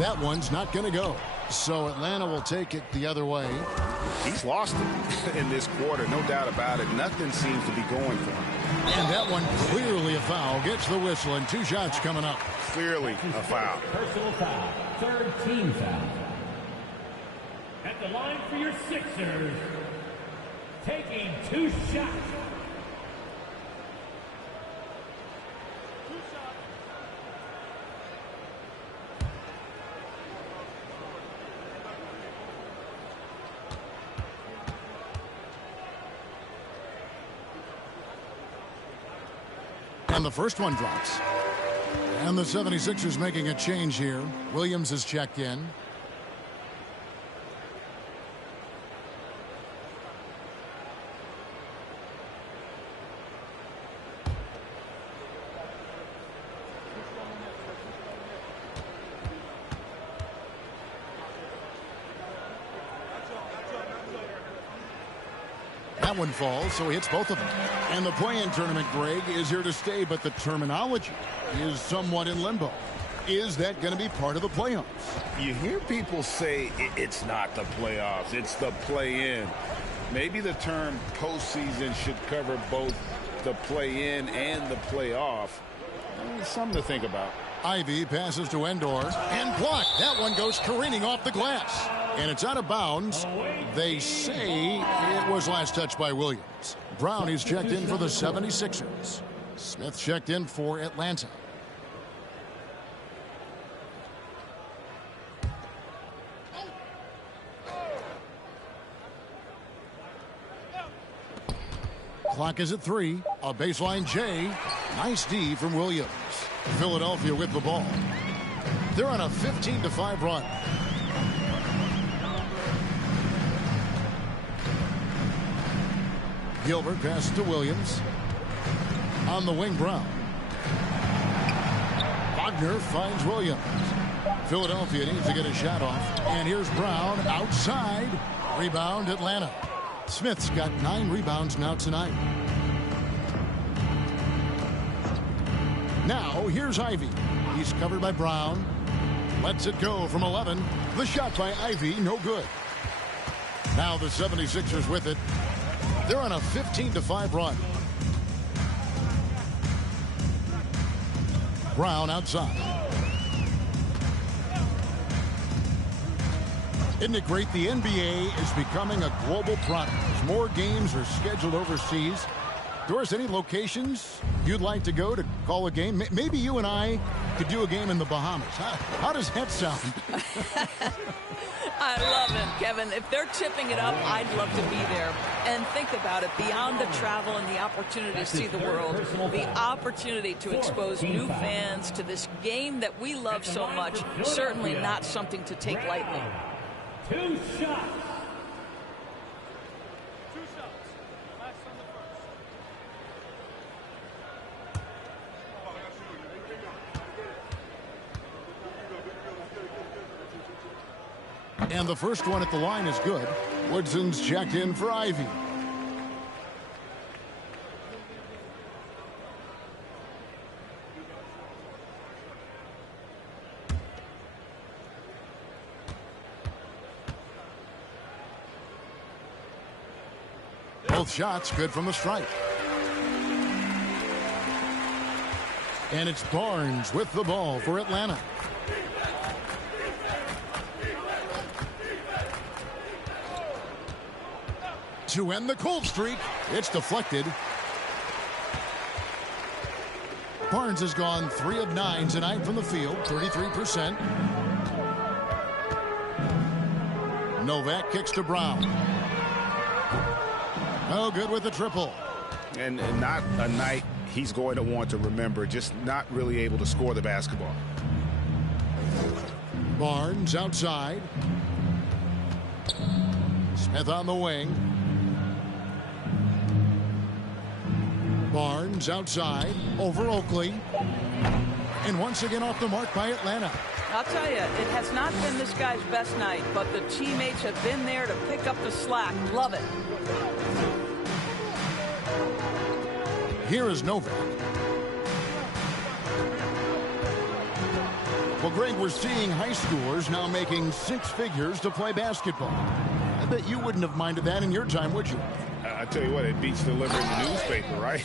That one's not going to go. So Atlanta will take it the other way. He's lost it in this quarter, no doubt about it. Nothing seems to be going for him. And that one clearly a foul. Gets the whistle, and 2 shots coming up. Clearly a foul. Personal foul. 3rd team foul. At the line for your Sixers, taking 2 shots. And the first one drops. And the 76ers making a change here. Williams has checked in. That one falls, so he hits both of them. And the play-in tournament, Greg, is here to stay, but the terminology is somewhat in limbo. Is that going to be part of the playoffs? You hear people say it's not the playoffs, it's the play-in. Maybe the term postseason should cover both the play-in and the playoff. Something to think about. Ivy passes to Endor and blocked. That one goes careening off the glass. And it's out of bounds. They say it was last touched by Williams. Brown is checked in for the 76ers. Smith checked in for Atlanta. Clock is at 3. A baseline J. Nice D from Williams. Philadelphia with the ball. They're on a 15-5 run. Gilbert passes to Williams. On the wing, Brown. Wagner finds Williams. Philadelphia needs to get a shot off. And here's Brown outside. Rebound, Atlanta. Smith's got 9 rebounds now tonight. Now, here's Ivy. He's covered by Brown. Lets it go from 11. The shot by Ivy, no good. Now the 76ers with it. They're on a 15-5 run. Brown outside. Isn't it great? The NBA is becoming a global product. As more games are scheduled overseas. Doris, any locations you'd like to go to call a game? Maybe you and I could do a game in the Bahamas. How does that sound? I love it, Kevin. If they're tipping it up, I'd love to be there. And think about it, beyond the travel and the opportunity to see the world, the opportunity to expose new fans to this game that we love so much, certainly not something to take lightly. 2 shots. And the first one at the line is good. Woodson's checked in for Ivy. Both shots good from the stripe. And it's Barnes with the ball for Atlanta. To end the cold streak, it's deflected. Barnes has gone 3 of 9 tonight from the field, 33%. Novak kicks to Brown. No good with the triple. And not a night he's going to want to remember, just not really able to score the basketball. Barnes outside. Smith on the wing. Barnes outside over Oakley. And once again off the mark by Atlanta. I'll tell you, it has not been this guy's best night, but the teammates have been there to pick up the slack. Love it. Here is Novak. Well, Greg, we're seeing high schoolers now making six figures to play basketball. I bet you wouldn't have minded that in your time, would you? I tell you what, it beats delivering the newspaper, right?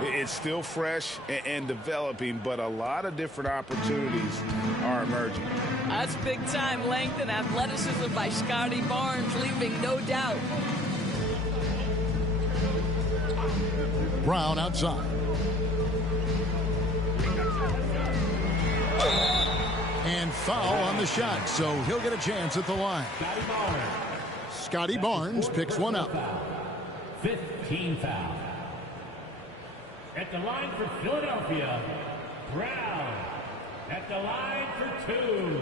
It's still fresh and developing, but a lot of different opportunities are emerging. That's big-time length and athleticism by Scotty Barnes, leaving no doubt. Brown outside. And foul on the shot, so he'll get a chance at the line. Scotty Barnes picks one up. 15 foul. At the line for Philadelphia, Brown. At the line for two.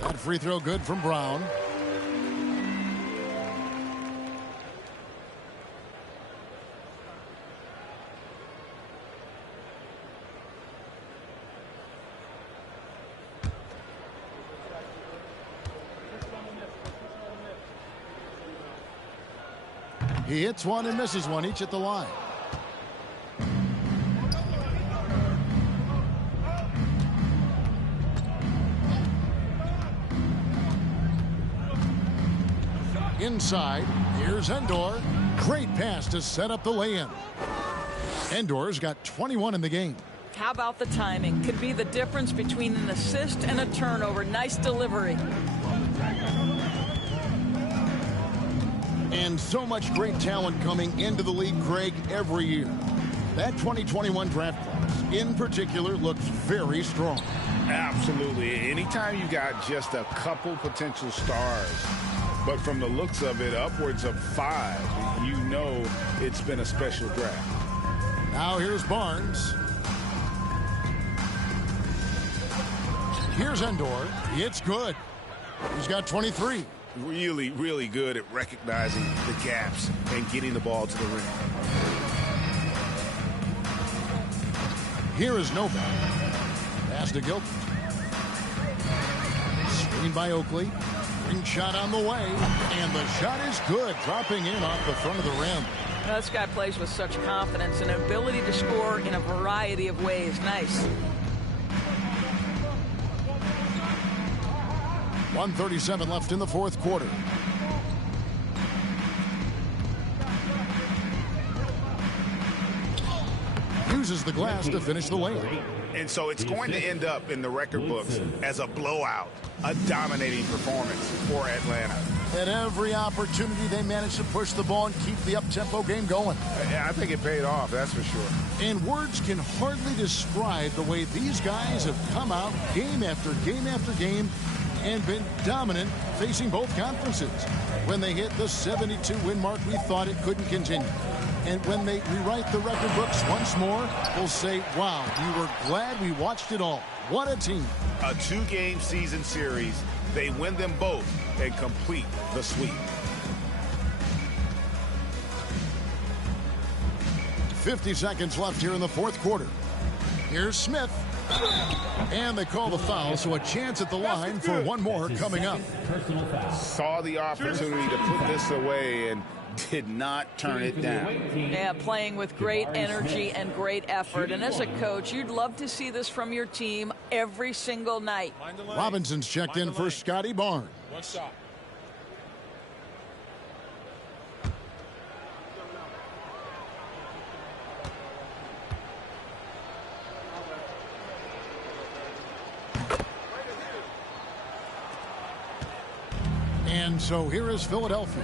That free throw good from Brown. He hits one and misses one, each at the line. Inside, here's Endor. Great pass to set up the lay-in. Endor's got 21 in the game. How about the timing? Could be the difference between an assist and a turnover. Nice delivery. And so much great talent coming into the league, Greg, every year. That 2021 draft class, in particular, looks very strong. Absolutely. Anytime you got just a couple potential stars, but from the looks of it, upwards of 5, you know it's been a special draft. Now here's Barnes. Here's Endor. It's good. He's got 23. Really, really good at recognizing the gaps and getting the ball to the rim. Here is Novak. Pass to Gilbert. Screen by Oakley. Ring shot on the way. And the shot is good, dropping in off the front of the rim. Now, this guy plays with such confidence and an ability to score in a variety of ways. Nice. 1:37 left in the fourth quarter. Uses the glass to finish the layup. And so it's going to end up in the record books as a blowout, a dominating performance for Atlanta. At every opportunity, they managed to push the ball and keep the up-tempo game going. Yeah, I think it paid off, that's for sure. And words can hardly describe the way these guys have come out game after game after game and been dominant facing both conferences. When they hit the 72-win mark, we thought it couldn't continue. And when they rewrite the record books once more, we'll say, wow, we were glad we watched it all. What a team. A 2-game season series. They win them both and complete the sweep. 50 seconds left here in the fourth quarter. Here's Smith. And they call the foul, so a chance at the line for one more coming up. Saw the opportunity to put this away and did not turn it down. Yeah, playing with great energy and great effort. And as a coach, you'd love to see this from your team every single night. Robinson's checked in for Scotty Barnes. One shot. And so here is Philadelphia.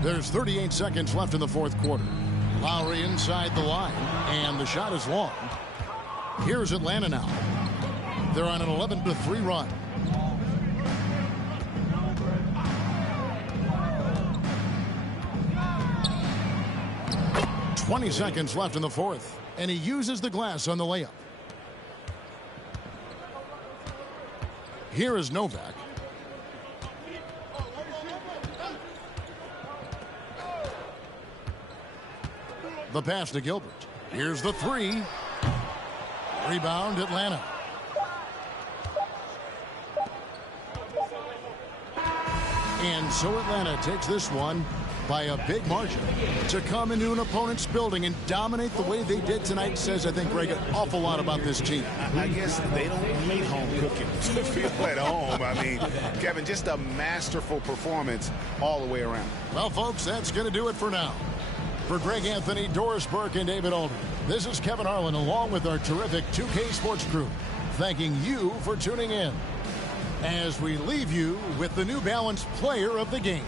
There's 38 seconds left in the fourth quarter. Lowry inside the line, and the shot is long. Here's Atlanta now. They're on an 11-3 run. 20 seconds left in the fourth, and he uses the glass on the layup. Here is Novak. The pass to Gilbert. Here's the three. Rebound, Atlanta. And so Atlanta takes this one by a big margin. To come into an opponent's building and dominate the way they did tonight says, I think, Greg, an awful lot about this team. I guess they don't need home cooking to feel at home. I mean, Kevin, just a masterful performance all the way around. Well, folks, that's going to do it for now. For Greg Anthony, Doris Burke, and David Aldridge, this is Kevin Harlan along with our terrific 2K Sports crew, thanking you for tuning in as we leave you with the New Balance Player of the Game.